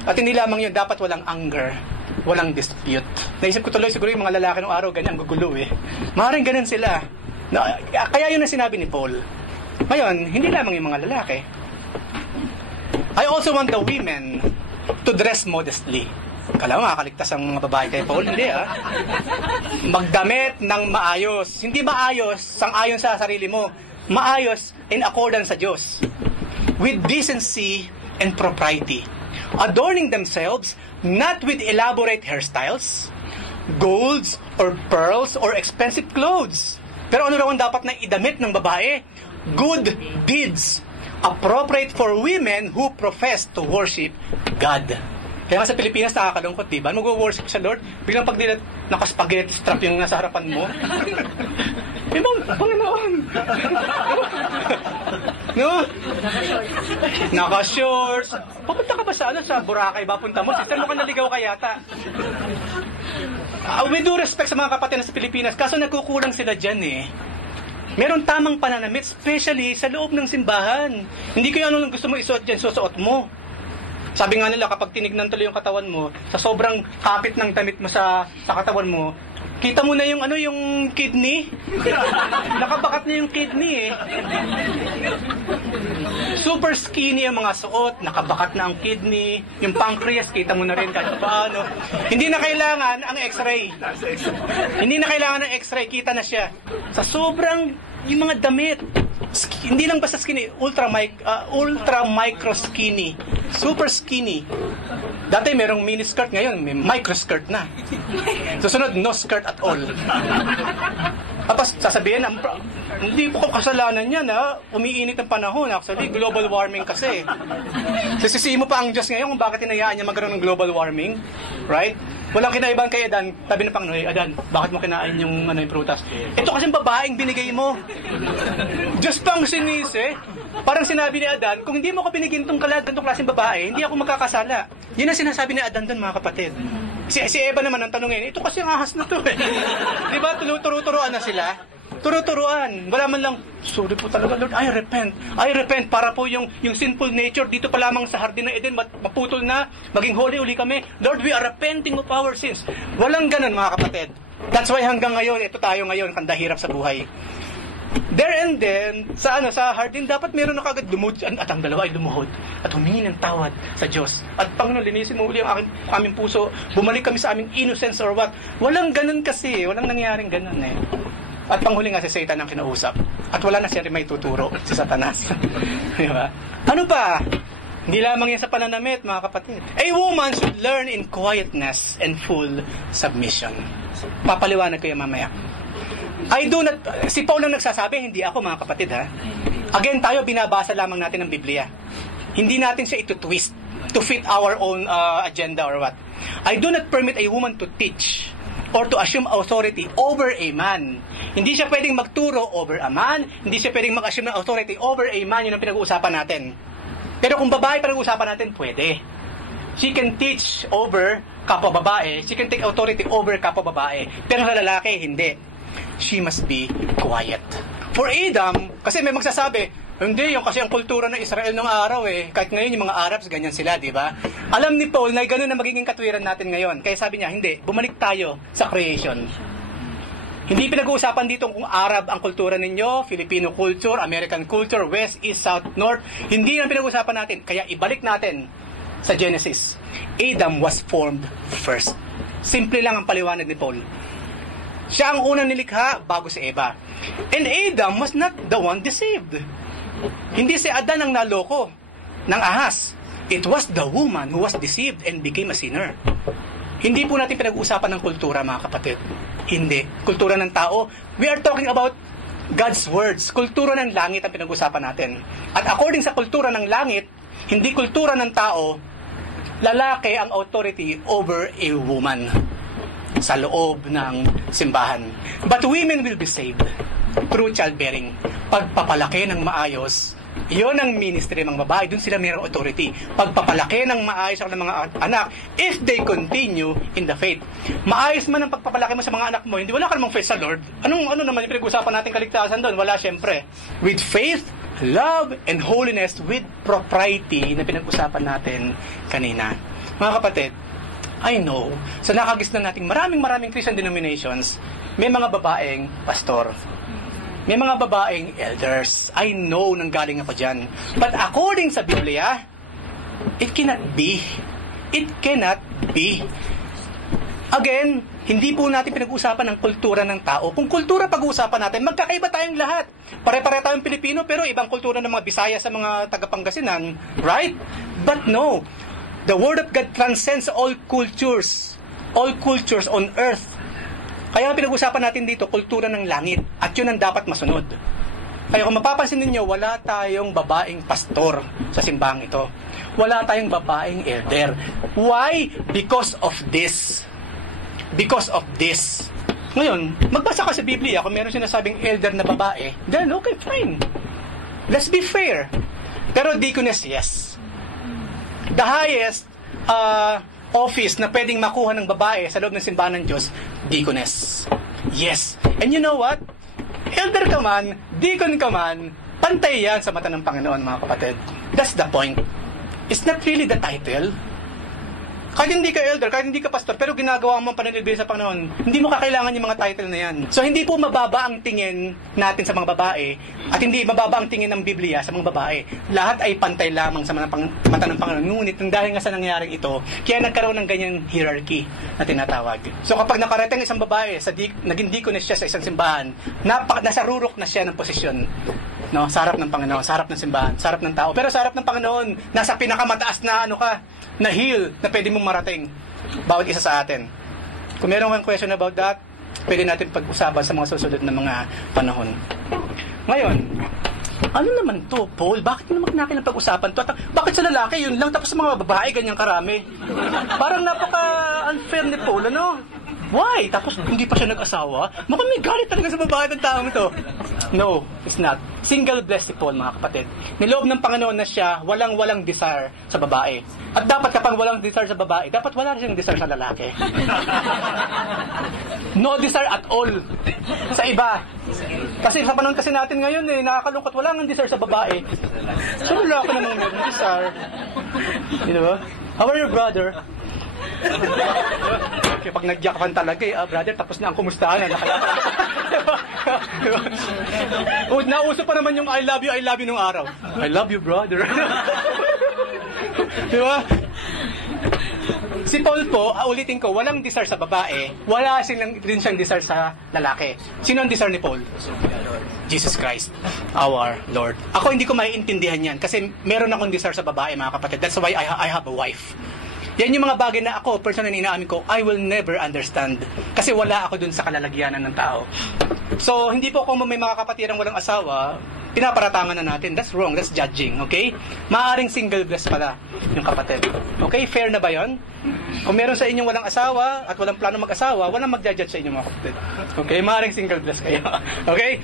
At hindi lamang yun, dapat walang anger, walang dispute. Naisip ko tuloy, siguro yung mga lalaki ng araw, ganyan, gugulo Maaaring ganun sila. Kaya yun ang sinabi ni Paul. Ngayon, hindi lamang yung mga lalaki. I also want the women to dress modestly. Kala mo, makakaligtas ang mga babae kay Paul? Hindi, Magdamit ng maayos. Hindi maayos, sang-ayon sa sarili mo. Maayos in accordance sa Diyos. With decency and propriety. Adorning themselves not with elaborate hairstyles, golds, or pearls, or expensive clothes. Pero ano raw ang dapat na idamit ng babae? Good deeds. Appropriate for women who profess to worship God. Kaya nga sa Pilipinas nakakalungkot, diba? Mag-worship sa Lord, biglang pag nakaspaghetti strap yung nasa harapan mo. Panginoon! No? Naka-shorts. Pupunta ka ba sa Boracay ba? Punta mo? Sister mo ka naligaw ka yata. With due respect sa mga kapatid na sa Pilipinas, kaso nagkukulang sila dyan Meron tamang pananamit, especially sa loob ng simbahan. Hindi ko yung ano gusto mo isuot dyan, susuot mo. Sabi nga nila, kapag tinignan tuloy yung katawan mo, sa sobrang kapit ng damit mo sa katawan mo, kita mo na yung kidney. Nakabakat na yung kidney Super skinny ang mga suot, nakabakat na ang kidney, yung pancreas, kita mo na rin kahit paano. Hindi na kailangan ang x-ray. Hindi na kailangan ng x-ray, kita na siya. Sa sobrang, yung mga damit, hindi lang basta skinny, ultra micro skinny. Super skinny. Dati merong mini skirt, ngayon may micro skirt na. Susunod, no skirt at all. Tapos sasabihin, hindi po kasalanan yan umiinit ang panahon. Actually, global warming kasi. Sisisihin mo pa ang Diyos ngayon kung bakit hinayaan niya magkaroon ng global warming. Right? Walang kinaiban kay Adan. Sabi ng Panginoon, Adan, bakit mo kinain yung prutas? Ito kasi babaeng binigay mo. Diyos pang sinisi. Parang sinabi ni Adan, kung hindi mo ko binigyan itong klaseng babae, hindi ako magkakasala. Yun ang sinasabi ni Adan doon, mga kapatid. Si Eva naman ang tanongin, ito kasi ang ahas na to Diba? Turo-turuan na sila. Turo-turuan. Wala man lang, sorry po talaga, Lord, I repent. Para po yung sinful nature, dito pa lamang sa Hardin ng Eden, maputol na, maging holy uli kami. Lord, we are repenting of our sins. Walang ganun, mga kapatid. That's why hanggang ngayon, ito tayo ngayon, kandahirap sa buhay. There and then, sa Hardin, dapat meron na kagad lumuhod, at ang dalawa ay lumuhod, at humingi ng tawad sa Diyos. At Panginoon, linisin mo uli ang aming puso, bumalik kami sa aming innocence or what. Walang ganun kasi, walang nangyaring ganun At panghuli nga si Satan ang kinausap. At wala na siya rin may tuturo, si Satanas. Diba? Ano pa? Hindi lamang yan sa pananamit, mga kapatid. A woman should learn in quietness and full submission. Papaliwanag ko yan mamaya. Si Paul ang nagsasabi, hindi ako, mga kapatid Again, tayo binabasa lamang natin ng Biblia. Hindi natin siya ito-twist to fit our own agenda or what. I do not permit a woman to teach or to assume authority over a man. Hindi siya pwedeng magturo over a man, hindi siya pwedeng mag-assume ng authority over a man, yun ang pinag-uusapan natin. Pero kung babae pinag-uusapan natin, pwede. She can teach over kapwa babae, she can take authority over kapwa babae. Pero sa lalaki, hindi. She must be quiet. For Adam, kasi may magsasabi, hindi, yung kasi ang kultura ng Israel nung araw Kahit ngayon yung mga Arabs, ganyan sila, di ba? Alam ni Paul na gano'n na magiging katwiran natin ngayon. Kaya sabi niya, hindi, bumalik tayo sa creation. Hindi pinag-uusapan dito kung Arab ang kultura ninyo, Filipino culture, American culture, West, East, South, North. Hindi yan pinag-uusapan natin. Kaya ibalik natin sa Genesis. Adam was formed first. Simple lang ang paliwanag ni Paul. Siya ang unang nilikha bago si Eva. And Adam was not the one deceived. Hindi si Adan ang naloko ng ahas. It was the woman who was deceived and became a sinner. Hindi po natin pinag-uusapan ng kultura, mga kapatid. Hindi. Kultura ng tao. We are talking about God's words. Kultura ng langit ang pinag-uusapan natin. At according sa kultura ng langit, hindi kultura ng tao, lalaki ang authority over a woman sa loob ng simbahan. But women will be saved through childbearing. Pagpapalaki ng maayos, iyon ang ministry ng babae. Doon sila mayroong authority. Pagpapalaki ng maayos ng mga anak, if they continue in the faith. Maayos man ang pagpapalaki mo sa mga anak mo, hindi wala ka namang faith sa Lord. Ano naman yung pinag-usapan natin kaligtasan doon? Wala, syempre. With faith, love, and holiness, with propriety na pinag-usapan natin kanina. Mga kapatid, I know, sa nakagisnan nating maraming Christian denominations, may mga babaeng pastor. May mga babaeng elders. I know, nanggaling ako dyan. But according sa Biblia, it cannot be. It cannot be. Again, hindi po natin pinag-uusapan ng kultura ng tao. Kung kultura pag-uusapan natin, magkakaiba tayong lahat. Pare-pare tayong Pilipino, pero ibang kultura ng mga Bisaya sa mga taga-Pangasinan. Right? But no. The Word of God transcends all cultures. All cultures on earth. Kaya pinag-usapan natin dito, kultura ng langit. At yun ang dapat masunod. Kaya kung mapapansin ninyo, wala tayong babaeng pastor sa simbahang ito. Wala tayong babaeng elder. Why? Because of this. Because of this. Ngayon, magbasa ka sa Biblia, kung meron sinasabing elder na babae, then okay, fine. Let's be fair. Pero deaconess, yes. The highest office na pwedeng makuha ng babae sa loob ng simbahan ng Diyos, deaconess. Yes. And you know what? Elder ka man, deacon ka man, pantay yan sa mata ng Panginoon, mga kapatid. That's the point. It's not really the title. Kahit hindi ka elder, kahit hindi ka pastor, pero ginagawa mo ang pananilbihan sa Panginoon, hindi mo kakailangan yung mga title na yan. So, hindi po mababa ang tingin natin sa mga babae, at hindi mababa ang tingin ng Biblia sa mga babae. Lahat ay pantay lamang sa mata ng Panginoon. Ngunit, dahil nga sa nangyaring ito, kaya nagkaroon ng ganyang hierarchy na tinatawag. So, kapag nakarating isang babae, naging deaconess siya sa isang simbahan, nasa rurok na siya ng posisyon. No, sa harap ng Panginoon, sa harap ng simbahan, sa harap ng tao. Pero sa harap ng Panginoon, nasa pinakamataas na na hill na pwede mong marating. Bawat isa sa atin. Kung meron kang question about that, pwede natin pag-usapan sa mga susunod na mga panahon. Ngayon, ano naman to, Paul? Bakit mo naman natin pag-usapan to? Bakit sa lalaki yun lang, tapos sa mga babae ganyang karami? Parang napaka-unfair ni Paul, ano? Why? Tapos hindi pa siya nag-asawa? Mukhang may galit talaga sa babae ng taong ito. No, it's not. Single blessed si Paul, mga kapatid. Niloob ng Panginoon na siya walang desire sa babae. At dapat kapag walang desire sa babae, dapat wala rin desire sa lalaki. No desire at all sa iba. Kasi sa panahon kasi natin ngayon, nakakalungkot, wala nang desire sa babae. Sa lalaki na nang meron desire. You know? How are your brother? Okay, pag nagyakapan talaga brother, tapos na ang kumustahan na nauso pa naman yung I love you nung araw. I love you, brother. Diba? Si Paul po, ulitin ko, walang desire sa babae, wala din siyang desire sa lalaki. Sino ang desire ni Paul? Jesus Christ, our Lord. Ako hindi ko maiintindihan yan kasi meron akong desire sa babae, mga kapatid. That's why I have a wife. Yan yung mga bagay na ako, personally inaamin ko, I will never understand. Kasi wala ako dun sa kalalagyanan ng tao. So, hindi po kung may mga kapatirang walang asawa, pinaparatangan na natin. That's wrong, that's judging, okay? Maaring single blessed pala yung kapatid. Okay, fair na ba yon? Kung meron sa inyong walang asawa at walang plano mag-asawa, walang mag-judge sa inyong mga kapatid. Okay, maaring single blessed kayo. Okay?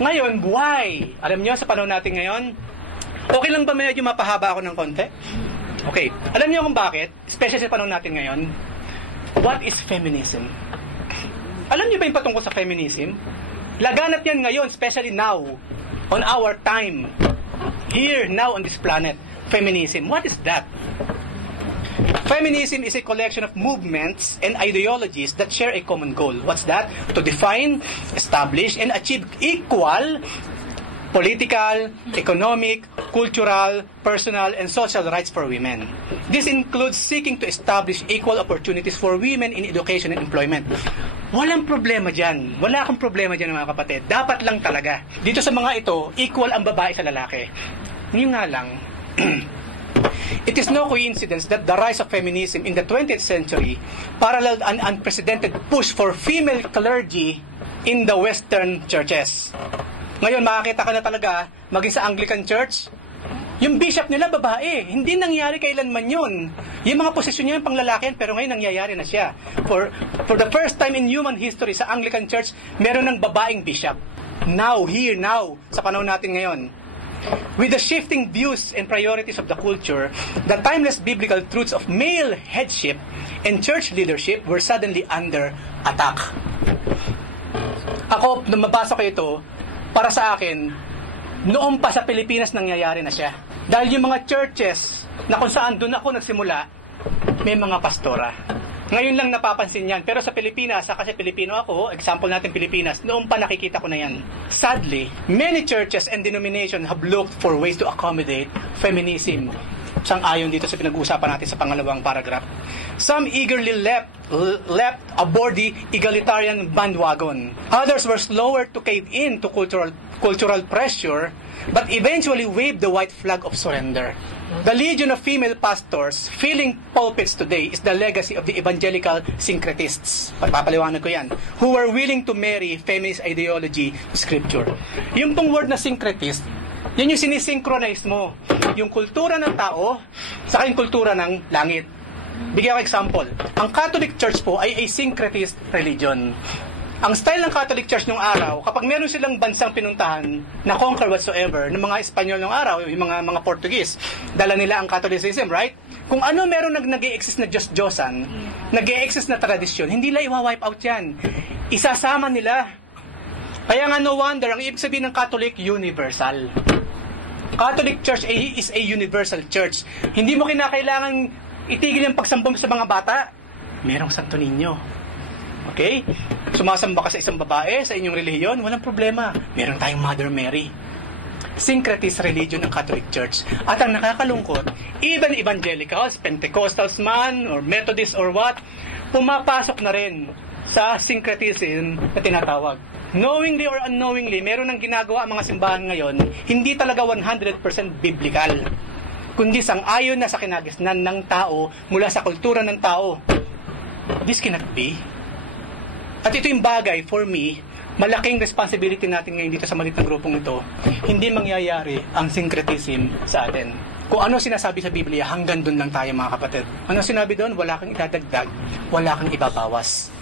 Ngayon, why? Alam nyo, sa panahon natin ngayon, okay lang ba medyo mapahaba ako ng konti? Okay. Alam niyo kung bakit? Especially sa panahon natin ngayon. What is feminism? Alam niyo ba yung patungkol sa feminism? Laganap yan ngayon, especially now, on our time. Here, now on this planet. Feminism. What is that? Feminism is a collection of movements and ideologies that share a common goal. What's that? To define, establish, and achieve equal political, economic, cultural, personal, and social rights for women. This includes seeking to establish equal opportunities for women in education and employment. Walang problema dyan. Wala akong problema dyan, mga kapatid. Dapat lang talaga. Dito sa mga ito, equal ang babae sa lalaki. Ngayon nga lang, It is no coincidence that the rise of feminism in the 20th century paralleled an unprecedented push for female clergy in the Western churches. Ngayon, makakita ka na talaga, maging sa Anglican Church, yung bishop nila babae. Hindi nangyari kailanman yun. Yung mga posisyon niya yung panglalakihan, pero ngayon nangyayari na siya. For the first time in human history sa Anglican Church, meron ng babaeng bishop. Now, sa panahon natin ngayon. With the shifting views and priorities of the culture, the timeless biblical truths of male headship and church leadership were suddenly under attack. Ako, nung mabasa ko ito, para sa akin, noon pa sa Pilipinas nangyayari na siya. Dahil yung mga churches na kung saan doon ako nagsimula, may mga pastora. Ngayon lang napapansin yan. Pero sa Pilipinas, kasi Pilipino ako, example natin Pilipinas, noon pa nakikita ko na yan. Sadly, many churches and denominations have looked for ways to accommodate feminism. Sang-ayon dito sa pinag-uusapan natin sa pangalawang paragraph. Some eagerly leapt aboard the egalitarian bandwagon. Others were slower to cave in to cultural pressure, but eventually waved the white flag of surrender. The legion of female pastors filling pulpits today is the legacy of the evangelical syncretists. Pagpapaliwanag ko yan. Who were willing to marry feminist ideology to scripture. Yung pong word na syncretist, yan yung sinisynchronize mo. Yung kultura ng tao sa yung kultura ng langit. Bigyan ko example. Ang Catholic Church po ay a syncretist religion. Ang style ng Catholic Church nung araw, kapag meron silang bansang pinuntahan na conquer whatsoever, ng mga Espanyol nung araw, yung mga Portuguese, dala nila ang Catholicism, right? Kung ano meron nag-e-exist na Diyos-Diyosan, nag-e-exist na tradisyon, hindi nila i-wipe out yan. Isasama nila. Kaya nga no wonder, ang ibig sabihin ng Catholic, universal. Catholic Church is a universal church. Hindi mo kinakailangan itigil yung pagsambong sa mga bata. Merong Santo Niño. Okay? Sumasamba ka sa isang babae, sa inyong relihiyon, walang problema. Meron tayong Mother Mary. Syncretist religion ng Catholic Church. At ang nakakalungkot, even evangelicals, Pentecostals man, or Methodists or what, pumapasok na rin sa syncretism na tinatawag. Knowingly or unknowingly, meron ng ginagawa ang mga simbahan ngayon, hindi talaga 100% biblical. Kundi sang-ayon na sa kinagisnan ng tao mula sa kultura ng tao. This cannot be. At ito yung bagay, for me, malaking responsibility natin ngayon dito sa maliit na grupong ito. Hindi mangyayari ang syncretism sa atin. Kung ano sinasabi sa Biblia, hanggang doon lang tayo mga kapatid. Ano sinabi doon? Wala kang idadagdag, wala kang ibabawas.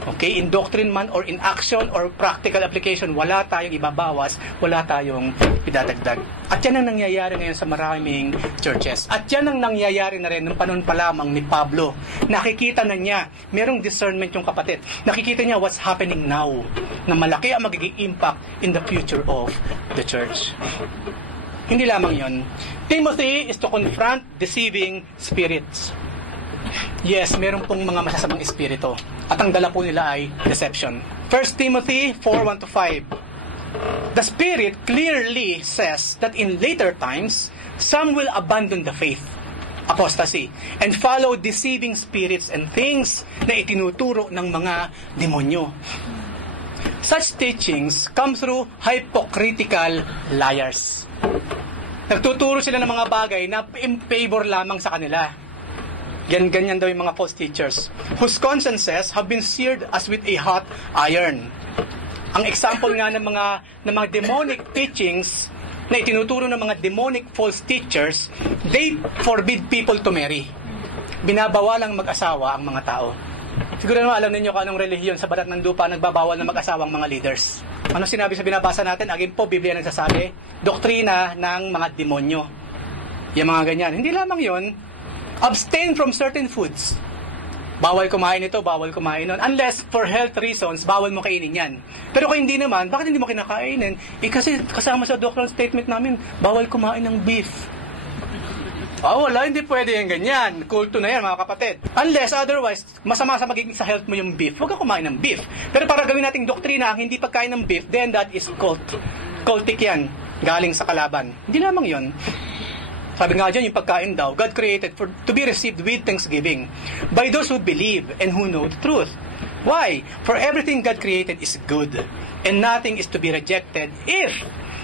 Okay? In doctrine man or in action or practical application, wala tayong ibabawas, wala tayong idadagdag. At yan ang nangyayari ngayon sa maraming churches. At yan ang nangyayari na rin nung panahon pa lamang ni Pablo. Nakikita na niya, merong discernment yung kapatid. Nakikita niya what's happening now, na malaki ang magiging impact in the future of the church. Hindi lamang yon. Timothy is to confront deceiving spirits. Yes, meron pong mga masasamang espiritu. At ang dala po nila ay deception. 1 Timothy 4:1-5. The Spirit clearly says that in later times, some will abandon the faith, apostasy, and follow deceiving spirits and things na itinuturo ng mga demonyo. Such teachings come through hypocritical liars. Nagtuturo sila ng mga bagay na in favor lamang sa kanila. Ganyan daw yung mga false teachers whose consciences have been seared as with a hot iron. Ang example nga ng mga demonic teachings na itinuturo ng mga demonic false teachers, they forbid people to marry. Binabawalang mag-asawa ang mga tao. Siguro naman alam ninyo kung anong relihiyon sa balat ng lupa nagbabawal na mag-asawa ang mga leaders. Ano sinabi sa binabasa natin? Again po, Biblia nagsasabi, doktrina ng mga demonyo. Yung mga ganyan. Hindi lamang yon. Abstain from certain foods. Bawal kumain ito, bawal kumain nun. Unless for health reasons, bawal mo kainin yan. Pero kung hindi naman, bakit hindi mo kinakainin? Kasi kasama sa doctoral statement namin, bawal kumain ng beef. Wala, hindi pwede yung ganyan. Kulto na yan, mga kapatid. Unless, otherwise, masama sa magiging sa health mo yung beef. Huwag ka kumain ng beef. Pero para gawin nating doktrina ang hindi pagkain ng beef, then that is cult. Cultic yan. Galing sa kalaban. Hindi lamang yon. Sabi nga dyan, yung pagkain daw, God created to be received with thanksgiving by those who believe and who know the truth. Why? For everything God created is good, and nothing is to be rejected if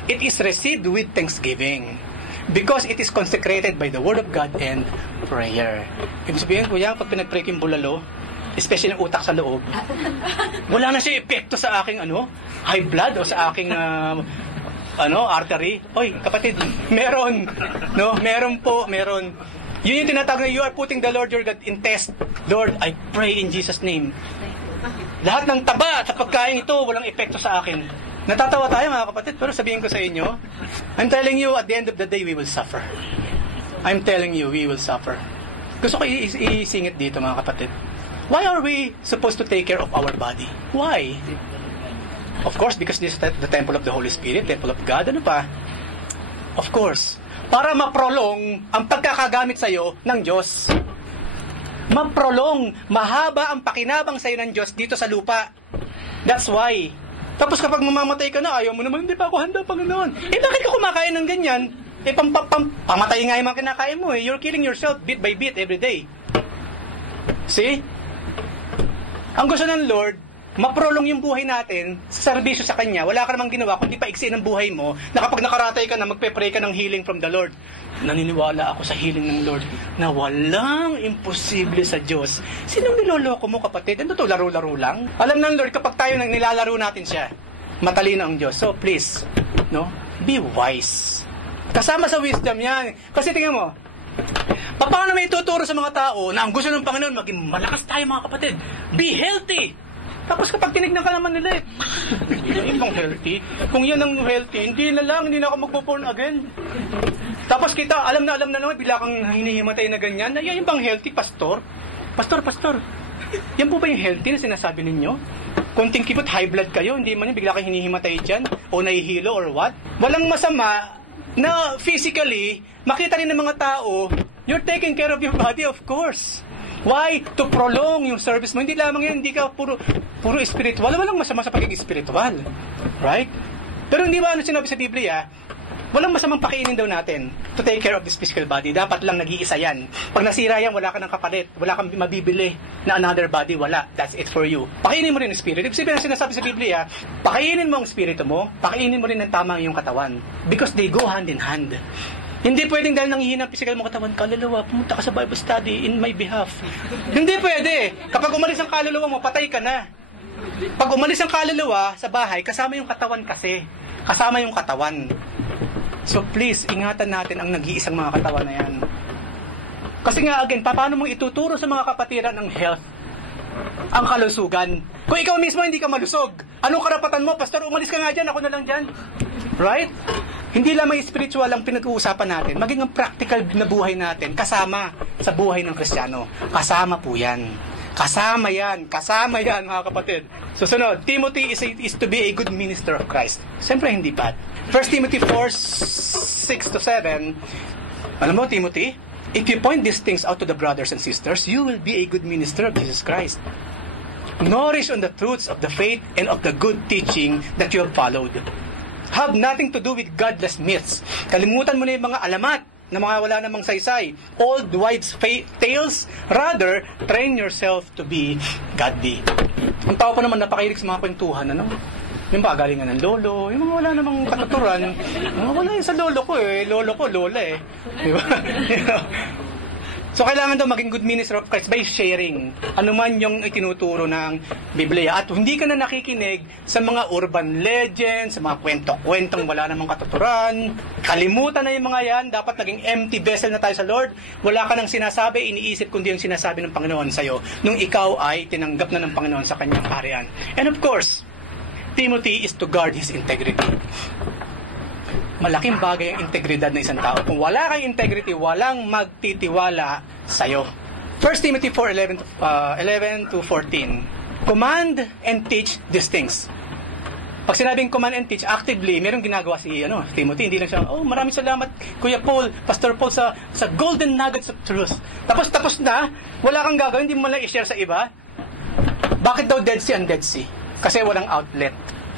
it is received with thanksgiving. Because it is consecrated by the Word of God and prayer. Ibig sabihin, kuya, pag pinag-pray ko yung bulalo, especially yung utak sa loob, wala na siya epekto sa aking high blood o sa aking artery. Oy, kapatid, meron. No, meron po, meron. Yun yung tinatawag na you are putting the Lord your God in test. Lord, I pray in Jesus' name. Lahat ng taba sa pagkain ito, walang epekto sa akin. Natatawa tayo mga kapatid, pero sabihin ko sa inyo, I'm telling you, at the end of the day, we will suffer. I'm telling you, we will suffer. Gusto ko isingit dito mga kapatid. Why are we supposed to take care of our body? Why? Of course, because this is the temple of the Holy Spirit, temple of God. Ano pa? Of course, para maprolong ang pagkakagamit sa'yo ng Diyos. Maprolong, mahaba ang pakinabang sa'yo ng Diyos dito sa lupa. That's why. Tapos kapag mamamatay ka na, ayaw mo naman, hindi pa ako handa, Panginoon. Bakit ka kumakain ng ganyan? Pamatay nga yung mga kinakain mo. You're killing yourself bit by bit every day. See? Ang gusto ng Lord, maprolong yung buhay natin sa serbisyo sa Kanya. Wala ka namang ginawa kundi paiksi ng buhay mo na kapag nakaratay ka na, magpe-pray ka ng healing from the Lord. Naniniwala ako sa healing ng Lord na walang imposible sa Diyos. Sinong niloloko mo, kapatid? Ano to, laro-laro lang? Alam ng Lord, kapag tayo nang nilalaro natin siya, matalino ang Diyos. So please, be wise. Kasama sa wisdom yan. Kasi tingnan mo, paano may tuturo sa mga tao na ang gusto ng Panginoon, maging malakas tayo mga kapatid. Be healthy. Tapos kapag tinignan ka naman nila, yung bang healthy? Kung yan ang healthy, hindi na ako magpo-born again. Tapos kita, alam na naman, bila kang hinihimatay na ganyan, na yan yung bang healthy, pastor? Pastor. Yan po ba yung healthy na sinasabi ninyo? Konting kipot, high blood kayo, hindi man yung bigla kang hinihimatay dyan, o nahihilo, or what? Walang masama na physically, makita rin ng mga tao, you're taking care of your body, of course. Why? To prolong yung service mo. Hindi lamang yan, hindi ka puro spiritual. Walang masama sa pagiging spiritual. Right? Pero hindi ba sinabi sa Biblia, walang masamang pakainin daw natin to take care of this physical body. Dapat lang nag-iisa yan. Pag nasira yan, wala ka ng kapalit. Wala kang mabibili na another body. Wala. That's it for you. Pakainin mo rin ang spirit. Ibig sabihin na sinasabi sa Biblia, pakainin mo ang spirito mo, pakainin mo rin ng tama ang iyong katawan. Because they go hand in hand. Hindi pwedeng dahil nanghihina ang physical mo katawan, kaluluwa, pumunta ka sa Bible study in my behalf. Hindi pwede. Kapag umalis ang kaluluwa mo, patay ka na. Pag umalis ang kaluluwa sa bahay, kasama yung katawan kasi. Kasama yung katawan. So please, ingatan natin ang nag-iisang mga katawan na yan. Kasi nga again, paano mong ituturo sa mga kapatiran ang health? Ang kalusugan. Kung ikaw mismo hindi ka malusog, anong karapatan mo? Pastor, umalis ka nga dyan, ako na lang dyan. Right? Hindi lamang spiritual ang pinag-uusapan natin, maging ang practical na buhay natin, kasama sa buhay ng Kristiyano. Kasama po yan. Kasama yan, mga kapatid. Susunod, Timothy is to be a good minister of Christ. Siyempre, hindi bad. 1 Timothy 4:6-7, alam mo, Timothy, if you point these things out to the brothers and sisters, you will be a good minister of Jesus Christ. Nourish on the truths of the faith and of the good teaching that you have followed. Have nothing to do with godless myths. Kalimutan mo na yung mga alamat na mga wala namang saysay. Old wives' tales. Rather, train yourself to be godly. Ang tao pa naman napakilig sa mga kwentuhan, yung pagalingan ng lolo, yung mga wala namang katuturan. Wala yun sa lolo ko eh. Lolo ko, lola eh. Diba? So, kailangan daw maging good minister of Christ by sharing ano man yung itinuturo ng Biblia. At hindi ka na nakikinig sa mga urban legends, sa mga kwento-kwentong wala namang katuturan. Kalimutan na yung mga yan. Dapat naging empty vessel na tayo sa Lord. Wala ka nang sinasabi, iniisip kundi yung sinasabi ng Panginoon sa'yo nung ikaw ay tinanggap na ng Panginoon sa kanyang kaharian. And of course, Timothy is to guard his integrity. Malaking bagay ang integridad ng isang tao. Kung wala kang integrity, walang magtitiwala sa'yo. 1 Timothy 4:11-14. Command and teach these things. Pag sinabing command and teach, actively, merong ginagawa si Timothy. Hindi lang siya, maraming salamat, Kuya Paul, Pastor Paul, sa golden nuggets of truth. Tapos na, wala kang gagawin, hindi mo lang i-share sa iba. Bakit daw Dead Sea and Dead Sea? Kasi walang outlet.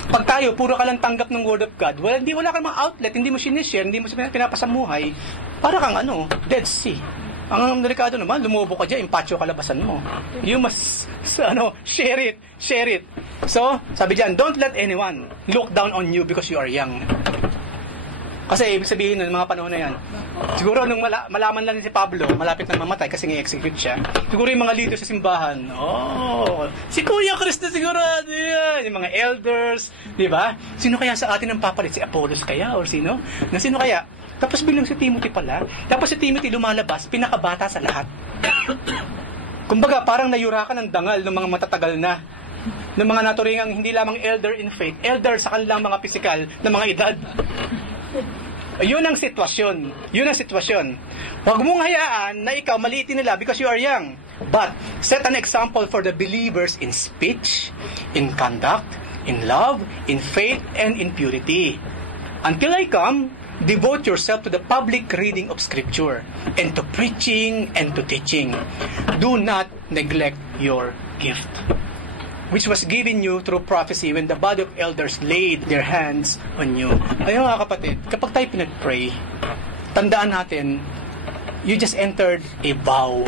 Pag tayo, puro ka lang tanggap ng Word of God, wala kang mga outlet, hindi mo sinishare, hindi mo pinapasamuhay, para kang Dead Sea. Ang delikado naman, lumubo ka dyan, impatyo kalabasan mo. You must, share it. So, sabi dyan, don't let anyone look down on you because you are young. Kasi ibig sabihin nun, mga panahon na yan, siguro nung malaman lang si Pablo, malapit nang mamatay kasi nga-execute siya, siguro yung mga leader sa simbahan, si Kuya Chris na siguro, yan, yung mga elders, di ba? Sino kaya sa atin ang papalit? Si Apollos kaya? Or sino? Sino kaya? Tapos biglang si Timothy pala. Tapos si Timothy lumalabas, pinakabata sa lahat. Kumbaga, parang nayurakan ng dangal ng mga matatagal na, ng mga naturingang hindi lamang elder in faith, elder sa kanilang mga pisikal na mga edad. Yun ang sitwasyon. Huwag mong hayaan na ikaw maliitin nila because you are young. But set an example for the believers in speech, in conduct, in love, in faith, and in purity. Until I come, devote yourself to the public reading of Scripture, and to preaching and to teaching. Do not neglect your gift, which was given you through prophecy when the body of elders laid their hands on you. Ayun mga kapatid, kapag tayo pinag-pray, tandaan natin, you just entered a vow.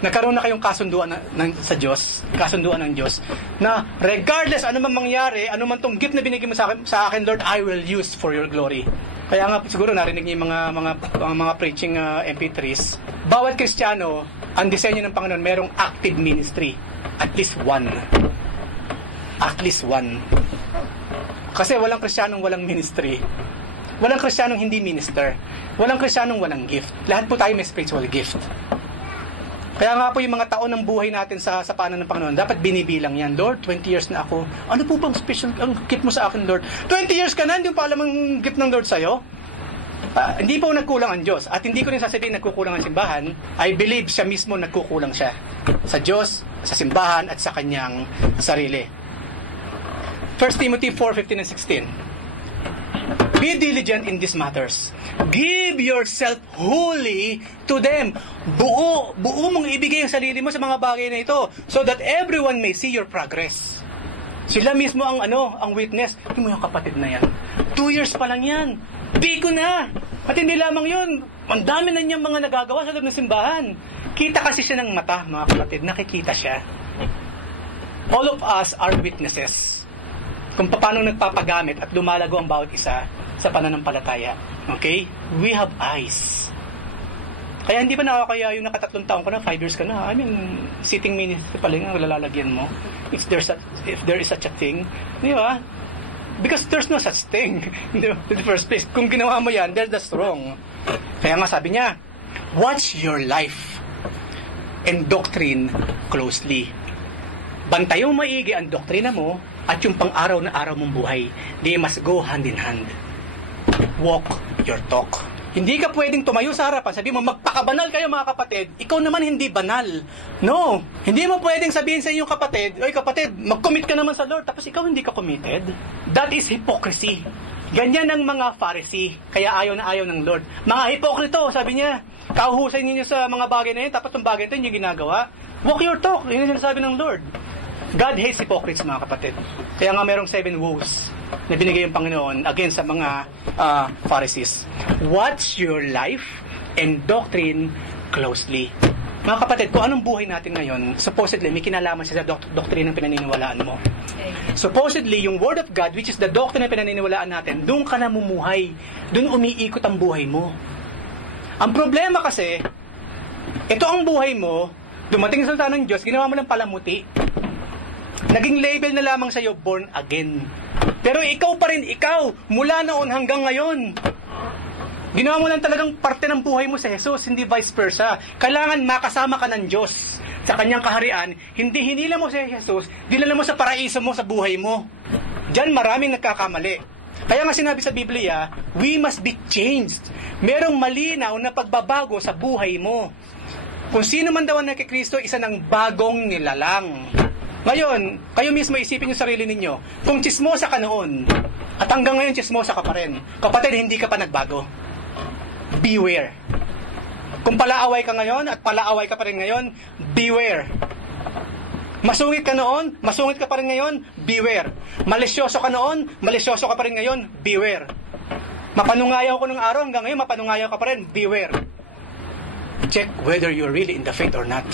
Nagkaroon na kayong kasunduan sa Diyos, kasunduan ng Diyos, na regardless ano man mangyari, ano man tong gift na binigay mo sa akin, Lord, I will use for your glory. Kaya nga siguro narinig niyo yung mga preaching MP3s. Bawat Kristiyano, ang disenyo ng Panginoon, merong active ministry. At least one. Kasi walang Kristiyanong walang ministry. Walang Kristiyanong hindi minister. Walang Kristiyanong walang gift. Lahat po tayo may spiritual gift. Kaya nga po yung mga taon ng buhay natin sa paanan ng Panginoon, dapat binibilang yan. Lord, 20 years na ako. Ano po bang special ang gift mo sa akin, Lord? 20 years ka na, hindi mo pa alam ang gift ng Lord sa'yo? Hindi po nagkulang ang Diyos. At hindi ko rin sasabihin nagkukulang ang simbahan. I believe siya mismo nagkukulang siya. Sa Diyos, sa simbahan, at sa kanyang sarili. 1 Timothy 4:15 and 16. Be diligent in these matters. Give yourself wholly to them. Buo mong ibigay ang sarili mo sa mga bagay na ito so that everyone may see your progress. Sila mismo ang witness. Hindi mo yung kapatid na yan. 2 years pa lang yan. Biko na. At hindi lamang yun. Ang dami na niyang mga nagagawa sa loob ng simbahan. Kita kasi siya ng mata, mga kapatid. Nakikita siya. All of us are witnesses kung paano nagpapagamit at lumalago ang bawat isa sa pananampalataya. Okay? We have eyes. Kaya hindi ba nakakaya yung nakatatlong taon ka na, 5 years ka na, sitting ministry pa lang ang lalagyan mo. If there is such a thing. Di ba? Because there's no such thing in the first place. Kung ginawa mo yan, that's wrong. Kaya nga sabi niya, watch your life and doctrine closely. Bantayong maigi ang doktrina mo at yung pang-araw na araw mong buhay. They must go hand in hand. Walk your talk. Hindi ka pwedeng tumayo sa harapan, sabi mo, magpakabanal kayo mga kapatid, ikaw naman hindi banal. No! Hindi mo pwedeng sabihin sa inyong kapatid, oy kapatid, mag-commit ka naman sa Lord, tapos ikaw hindi ka committed. That is hypocrisy. Ganyan ang mga Pharisee, kaya ayaw na ayaw ng Lord. Mga hipokrito, sabi niya, kauhusay ninyo sa mga bagay na yun, tapos yung bagay na yun, yung ginagawa. Walk your talk, yun yung sinasabi ng Lord. God hates hypocrites, mga kapatid. Kaya nga merong 7 woes na binigay yung Panginoon against sa mga Pharisees. Watch your life and doctrine closely. Mga kapatid, kung anong buhay natin ngayon, supposedly, may kinalaman siya sa doctrine ng pinaniniwalaan mo. Supposedly, yung Word of God, which is the doctrine na pinaniniwalaan natin, doon ka namumuhay. Doon umiikot ang buhay mo. Ang problema kasi, ito ang buhay mo, dumating sa salita ng Diyos, ginawa mo ng palamuti. Naging label na lamang sa'yo, born again. Pero ikaw pa rin, ikaw, mula noon hanggang ngayon. Ginawa mo lang talagang parte ng buhay mo sa Jesus, hindi vice versa. Kailangan makasama ka ng Diyos sa kanyang kaharian, hindi hinila mo sa Jesus, dinala mo sa paraiso mo sa buhay mo. Diyan maraming nagkakamali. Kaya nga sinabi sa Biblia, we must be changed. Merong malinaw na pagbabago sa buhay mo. Kung sino man daw ang nakikristo, isa ng bagong nilalang. Ngayon, kayo mismo isipin yung sarili ninyo. Kung chismosa ka noon, at hanggang ngayon chismosa ka pa rin, kapatid, hindi ka pa nagbago. Beware. Kung palaaway ka ngayon at palaaway ka pa rin ngayon, beware. Masungit ka noon, masungit ka pa rin ngayon, beware. Malisyoso ka noon, malisyoso ka pa rin ngayon, beware. Mapanungayaw ko ng araw, hanggang ngayon mapanungayaw ka pa rin, beware. Check whether you're really in the faith or not.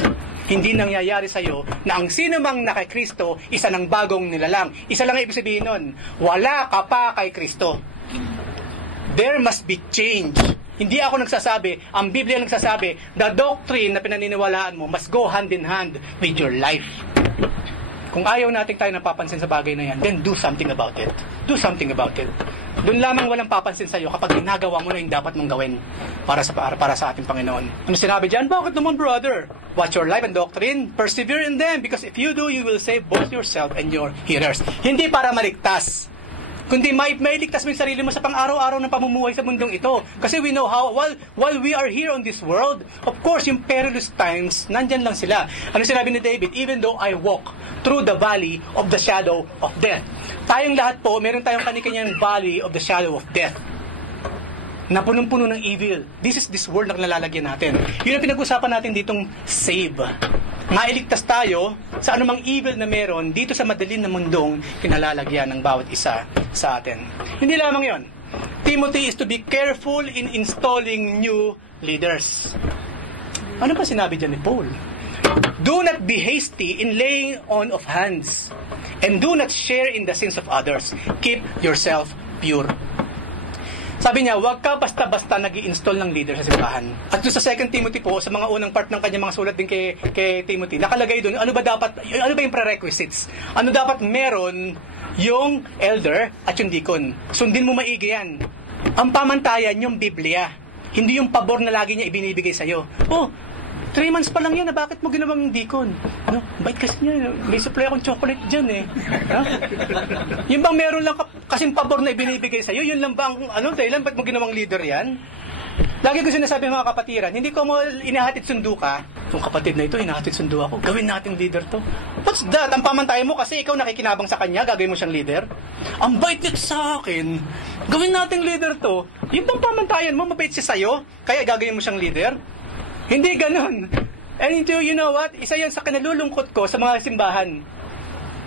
Hindi nangyayari sa'yo na ang sino mang nakay Kristo, isa ng bagong nilalang. Isa lang ibig sabihin nun, wala ka pa kay Kristo. There must be change. Hindi ako nagsasabi, ang Biblia nagsasabi, the doctrine na pinaniniwalaan mo must go hand in hand with your life. Kung ayaw natin tayo napapansin sa bagay na yan, then do something about it. Do something about it. Doon lamang walang papansin sa'yo kapag ginagawa mo na yung dapat mong gawin para sa ating Panginoon. Ano sinabi dyan? Bakit naman, brother? Watch your life and doctrine. Persevere in them, because if you do, you will save both yourself and your hearers. Hindi para maligtas, kundi mailigtas mo yung sarili mo sa pang-araw-araw ng pamumuhay sa mundong ito. Kasi we know how, while we are here on this world, of course, yung perilous times, nandyan lang sila. Ano sinabi ni David? Even though I walk through the valley of the shadow of death. Tayong lahat po, meron tayong kanikanyang valley of the shadow of death na punong-puno ng evil. This world na nalalagyan natin. Yun ang pinag-usapan natin ditong save. Mailigtas tayo sa anumang evil na meron dito sa madilim na mundong kinalalagyan ng bawat isa sa atin. Hindi lamang yon. Timothy is to be careful in installing new leaders. Ano ba sinabi dyan ni Paul? Do not be hasty in laying on of hands, and do not share in the sins of others. Keep yourself pure. Sabi niya, huwag ka basta-basta nag-i-install ng leader sa simbahan. At doon sa 2 Timothy po, sa mga unang part ng kanyang mga sulat din kay Timothy, nakalagay doon, ano ba yung prerequisites? Ano dapat meron yung elder at yung deacon? Sundin mo maigi yan. Ang pamantayan, yung Biblia. Hindi yung pabor na lagi niya ibinibigay sa'yo. 3 months pa lang yan, bakit mo ginawang deacon? Bait kasi niya, may supply akong chocolate dyan eh. Yung bang meron lang kasing pabor na ibinibigay sa'yo, yun lang ba ang dahilan, ba't mo ginawang leader yan? Lagi ko sinasabi mga kapatiran, hindi ko mo inahatid sundo ka, itong kapatid na ito, inahatid sundo ako, gawin natin leader to. What's that? Ang pamantayan mo kasi ikaw nakikinabang sa kanya, gagawin mo siyang leader? Ang bait nito sa akin, gawin natin leader to. Yung bang pamantayan mo, mabait siya sa'yo, kaya gagawin mo siyang leader? Hindi ganun. And you know what? Isa yan sa kinalulungkot ko sa mga simbahan.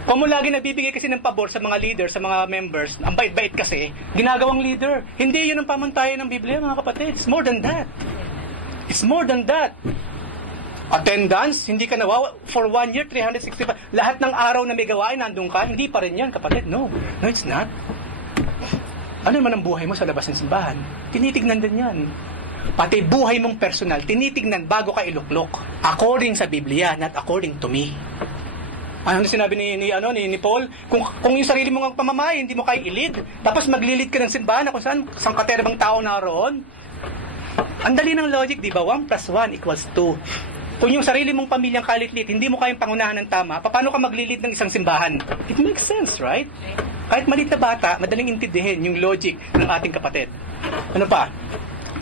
Kung mo lagi nabibigay kasi ng pabor sa mga leader, sa mga members, ang bait-bait kasi, ginagawang leader. Hindi yun ang pamantayan ng Biblia, mga kapatid. It's more than that. It's more than that. Attendance, hindi ka nawawa for 1 year, 365. Lahat ng araw na may gawain, nandun ka, hindi pa rin yan, kapatid. No, it's not. Ano naman ang buhay mo sa labas ng simbahan? Tinitignan din yan. Pati buhay mong personal, tinitignan bago ka iluklok. According sa Biblia, not according to me. Ano sinabi ni Paul? Kung yung sarili mong pamamahay, hindi mo kaya ilid, tapos maglilid ka ng simbahan na kung saan katerbang tao naroon. Ang dali ng logic, di ba? 1 + 1 = 2. Kung yung sarili mong pamilyang kalitlit, hindi mo kayang pangunahan ng tama, paano ka maglilid ng isang simbahan? It makes sense, right? Kahit maliit na bata, madaling intindihin yung logic ng ating kapatid. Ano pa?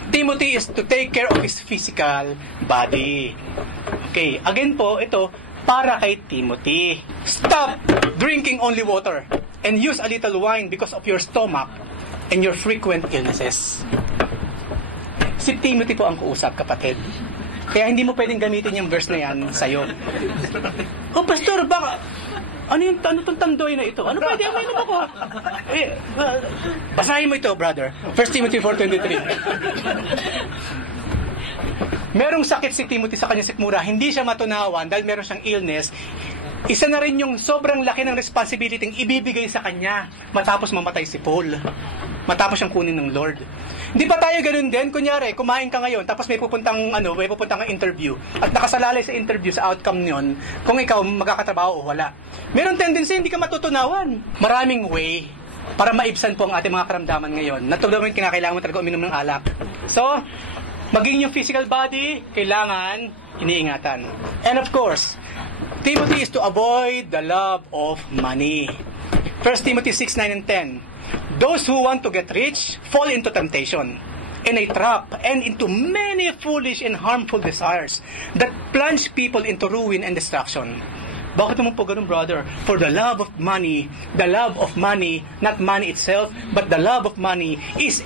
Timothy is to take care of his physical body. Okay, again po, ito, para kay Timothy. Stop drinking only water and use a little wine because of your stomach and your frequent illnesses. Si Timothy po ang kausap, kapatid. Kaya hindi mo pwedeng gamitin yung verse na yan sa'yo. Pastor, baka... Ano itong tandoy na ito? Ano pwede? Ano ako? Basahin mo ito, brother. 1 Timothy 4:23. Merong sakit si Timothy sa kanyang sikmura. Hindi siya matunawan dahil meron siyang illness. Isa na rin yung sobrang laki ng responsibility ng ibibigay sa kanya matapos mamatay si Paul. Matapos siyang kunin ng Lord. Hindi ba tayo ganun din? Kunyari, kumain ka ngayon, tapos may pupuntang interview, at nakasalalay sa interview, sa outcome niyon, kung ikaw magkakatrabaho o wala. Meron tendency, hindi ka matutunawan. Maraming way para maibsan po ang ating mga karamdaman ngayon. Natulungan, kinakailangan mo talaga uminom ng alak. So, maging yung physical body, kailangan iniingatan. And of course, Timothy is to avoid the love of money. 1 Timothy 6:9 and 10. Those who want to get rich fall into temptation, in a trap, and into many foolish and harmful desires that plunge people into ruin and destruction. Bakit naman po ganun, brother? For the love of money, not money itself, but the love of money is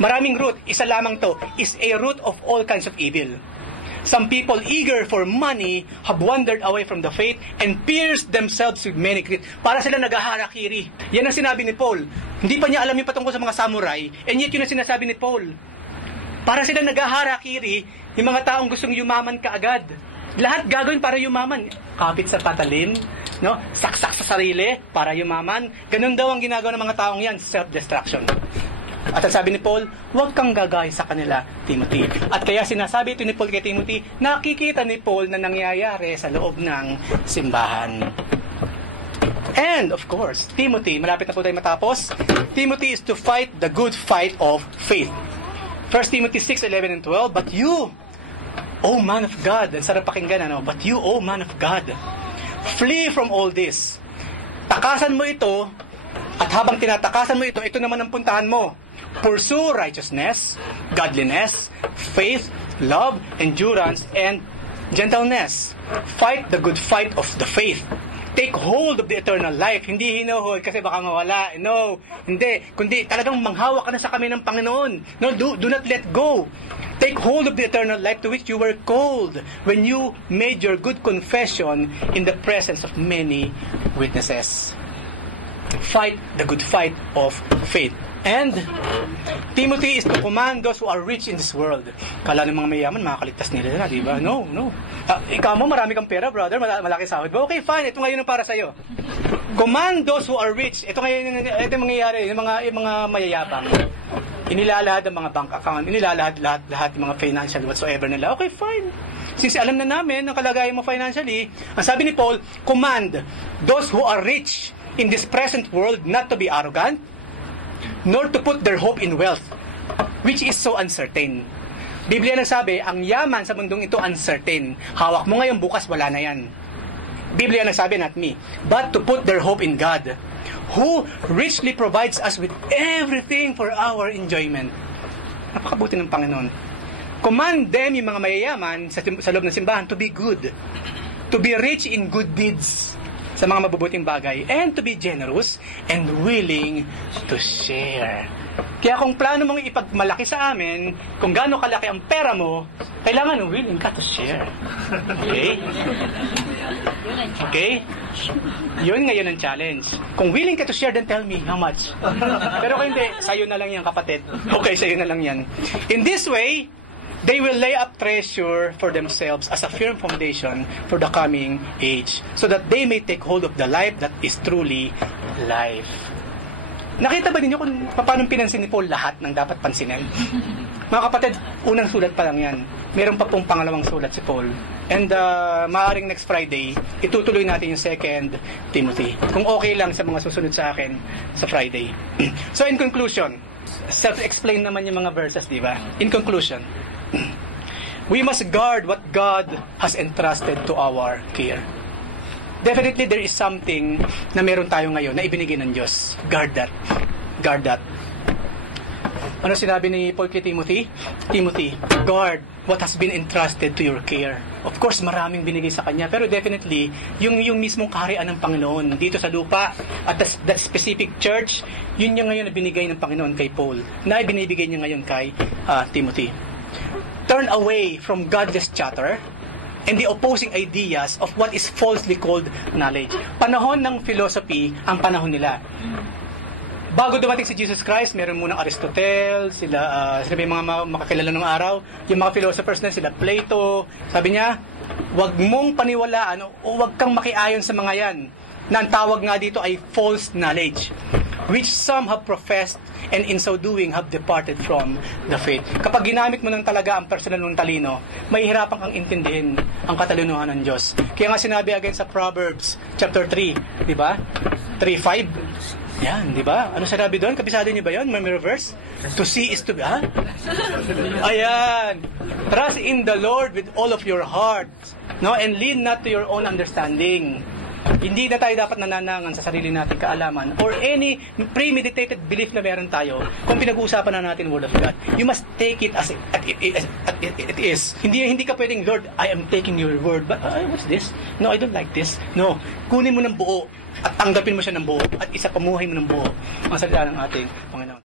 maraming root, isa lamang to, is a root of all kinds of evil. Some people eager for money have wandered away from the faith and pierced themselves with many griefs. Para sila naghaharakiri. Yan ang sinabi ni Paul. Hindi pa niya alam yung patungkol sa mga samurai, and yet yun ang sinasabi ni Paul. Para sila naghaharakiri, yung mga taong gustong yumaman kaagad. Lahat gagawin para yumaman. Kapit sa patalim, no? Saksak sa sarili para yumaman. Ganun daw ang ginagawa ng mga taong yan, self-destruction. At ang sabi ni Paul, huwag kang gagaya sa kanila, Timothy. At kaya sinasabi ito ni Paul kay Timothy, nakikita ni Paul na nangyayari sa loob ng simbahan. And, of course, Timothy, malapit na po tayo matapos, Timothy is to fight the good fight of faith. 1 Timothy 6:11 and 12, but you, O man of God, ang sarap pakinggan, ano? But you, O man of God, flee from all this. Takasan mo ito, at habang tinatakasan mo ito, ito naman ang puntahan mo. Pursue righteousness, godliness, faith, love, endurance, and gentleness. Fight the good fight of the faith. Take hold of the eternal life. Hindi hinuhold kasi baka mawala. No, hindi. Kundi talagang manghawak ka na sa kami ng Panginoon. No, do not let go. Take hold of the eternal life to which you were called when you made your good confession in the presence of many witnesses. Fight the good fight of faith. And Timothy is to command those who are rich in this world. Kala ng mga mayaman, makakaligtas nila, di ba? No. Ikaw mo, marami kang pera, brother, malaki sahod. But okay, fine, ito ngayon ang para sa'yo. Command those who are rich. Ito ngayon, ito yung mangyayari, yung mga mayayabang. Inilalahad ang mga bank account, inilalahad lahat yung mga financial whatsoever nila. Okay, fine. Since alam na namin ang kalagayan mo financially, ang sabi ni Paul, command those who are rich in this present world not to be arrogant, nor to put their hope in wealth, which is so uncertain. Biblia nagsabi, ang yaman sa mundong ito uncertain. Hawak mo ngayon, bukas wala na yan. Biblia nagsabi, not me. But to put their hope in God, who richly provides us with everything for our enjoyment. Napakabuti ng Panginoon. Command them, yung mga mayayaman sa loob ng simbahan, to be good. To be rich in good deeds, sa mga mabubuting bagay, and to be generous and willing to share. Kaya kung plano mong ipagmalaki sa amin, kung gaano kalaki ang pera mo, kailangan willing ka to share. Okay? Okay? Yun ngayon ang challenge. Kung willing ka to share, then tell me how much. Pero kung hindi, sa'yo na lang yan, kapatid. Okay, sa'yo na lang yan. In this way, they will lay up treasure for themselves as a firm foundation for the coming age, so that they may take hold of the life that is truly life. Nakita ba ninyo kung paano pinansin ni Paul lahat ng dapat pansinin? Mga kapatid, unang sulat pa lang yan. Meron pa pong pangalawang sulat si Paul. And maaaring next Friday, itutuloy natin yung 2 Timothy. Kung okay lang sa mga susunod sa akin sa Friday. So in conclusion, self-explain naman yung mga verses, di ba? In conclusion, we must guard what God has entrusted to our care. Definitely, there is something na meron tayo ngayon na ibinigay ng Diyos. Guard that. Guard that. Ano sinabi ni Paul kay Timothy? Timothy, guard what has been entrusted to your care. Of course, maraming binigay sa kanya. Pero definitely, yung mismong kaharian ng Panginoon dito sa lupa at that specific church, yun yung ngayon na binigay ng Panginoon kay Paul. Na ibinibigay niya ngayon kay Timothy. Turn away from godless chatter and the opposing ideas of what is falsely called knowledge. Panahon ng philosophy ang panahon nila. Bago dumating si Jesus Christ, meron munang Aristotle, sila yung mga makakilala ng araw, yung mga philosophers na sila Plato. Sabi niya, wag mong paniwalaan o wag kang makiayon sa mga yan. Na ang tawag nga dito ay false knowledge, which some have professed and in so doing have departed from the faith. Kapag ginamit mo ng talaga ang personal mong talino, mahihirapan kang intindihin ang katalinuhan ng Diyos. Kaya nga sinabi again sa Proverbs chapter 3, di ba? 3:5. Yan, di ba? Ano sinabi doon? Kabisado niyo ba yun? May reverse? To see is to be, ha? Ayan. Trust in the Lord with all of your heart, no? And lean not to your own understanding. Hindi na tayo dapat nananangan sa sarili nating kaalaman or any premeditated belief na meron tayo kung pinag-uusapan na natin Word of God. You must take it as it is. Hindi ka pwedeng, Lord, I am taking your word, but what's this? No, I don't like this. No, kunin mo ng buo at tanggapin mo siya ng buo at isa pamuhay mo ng buo ang salita ng ating Panginoon.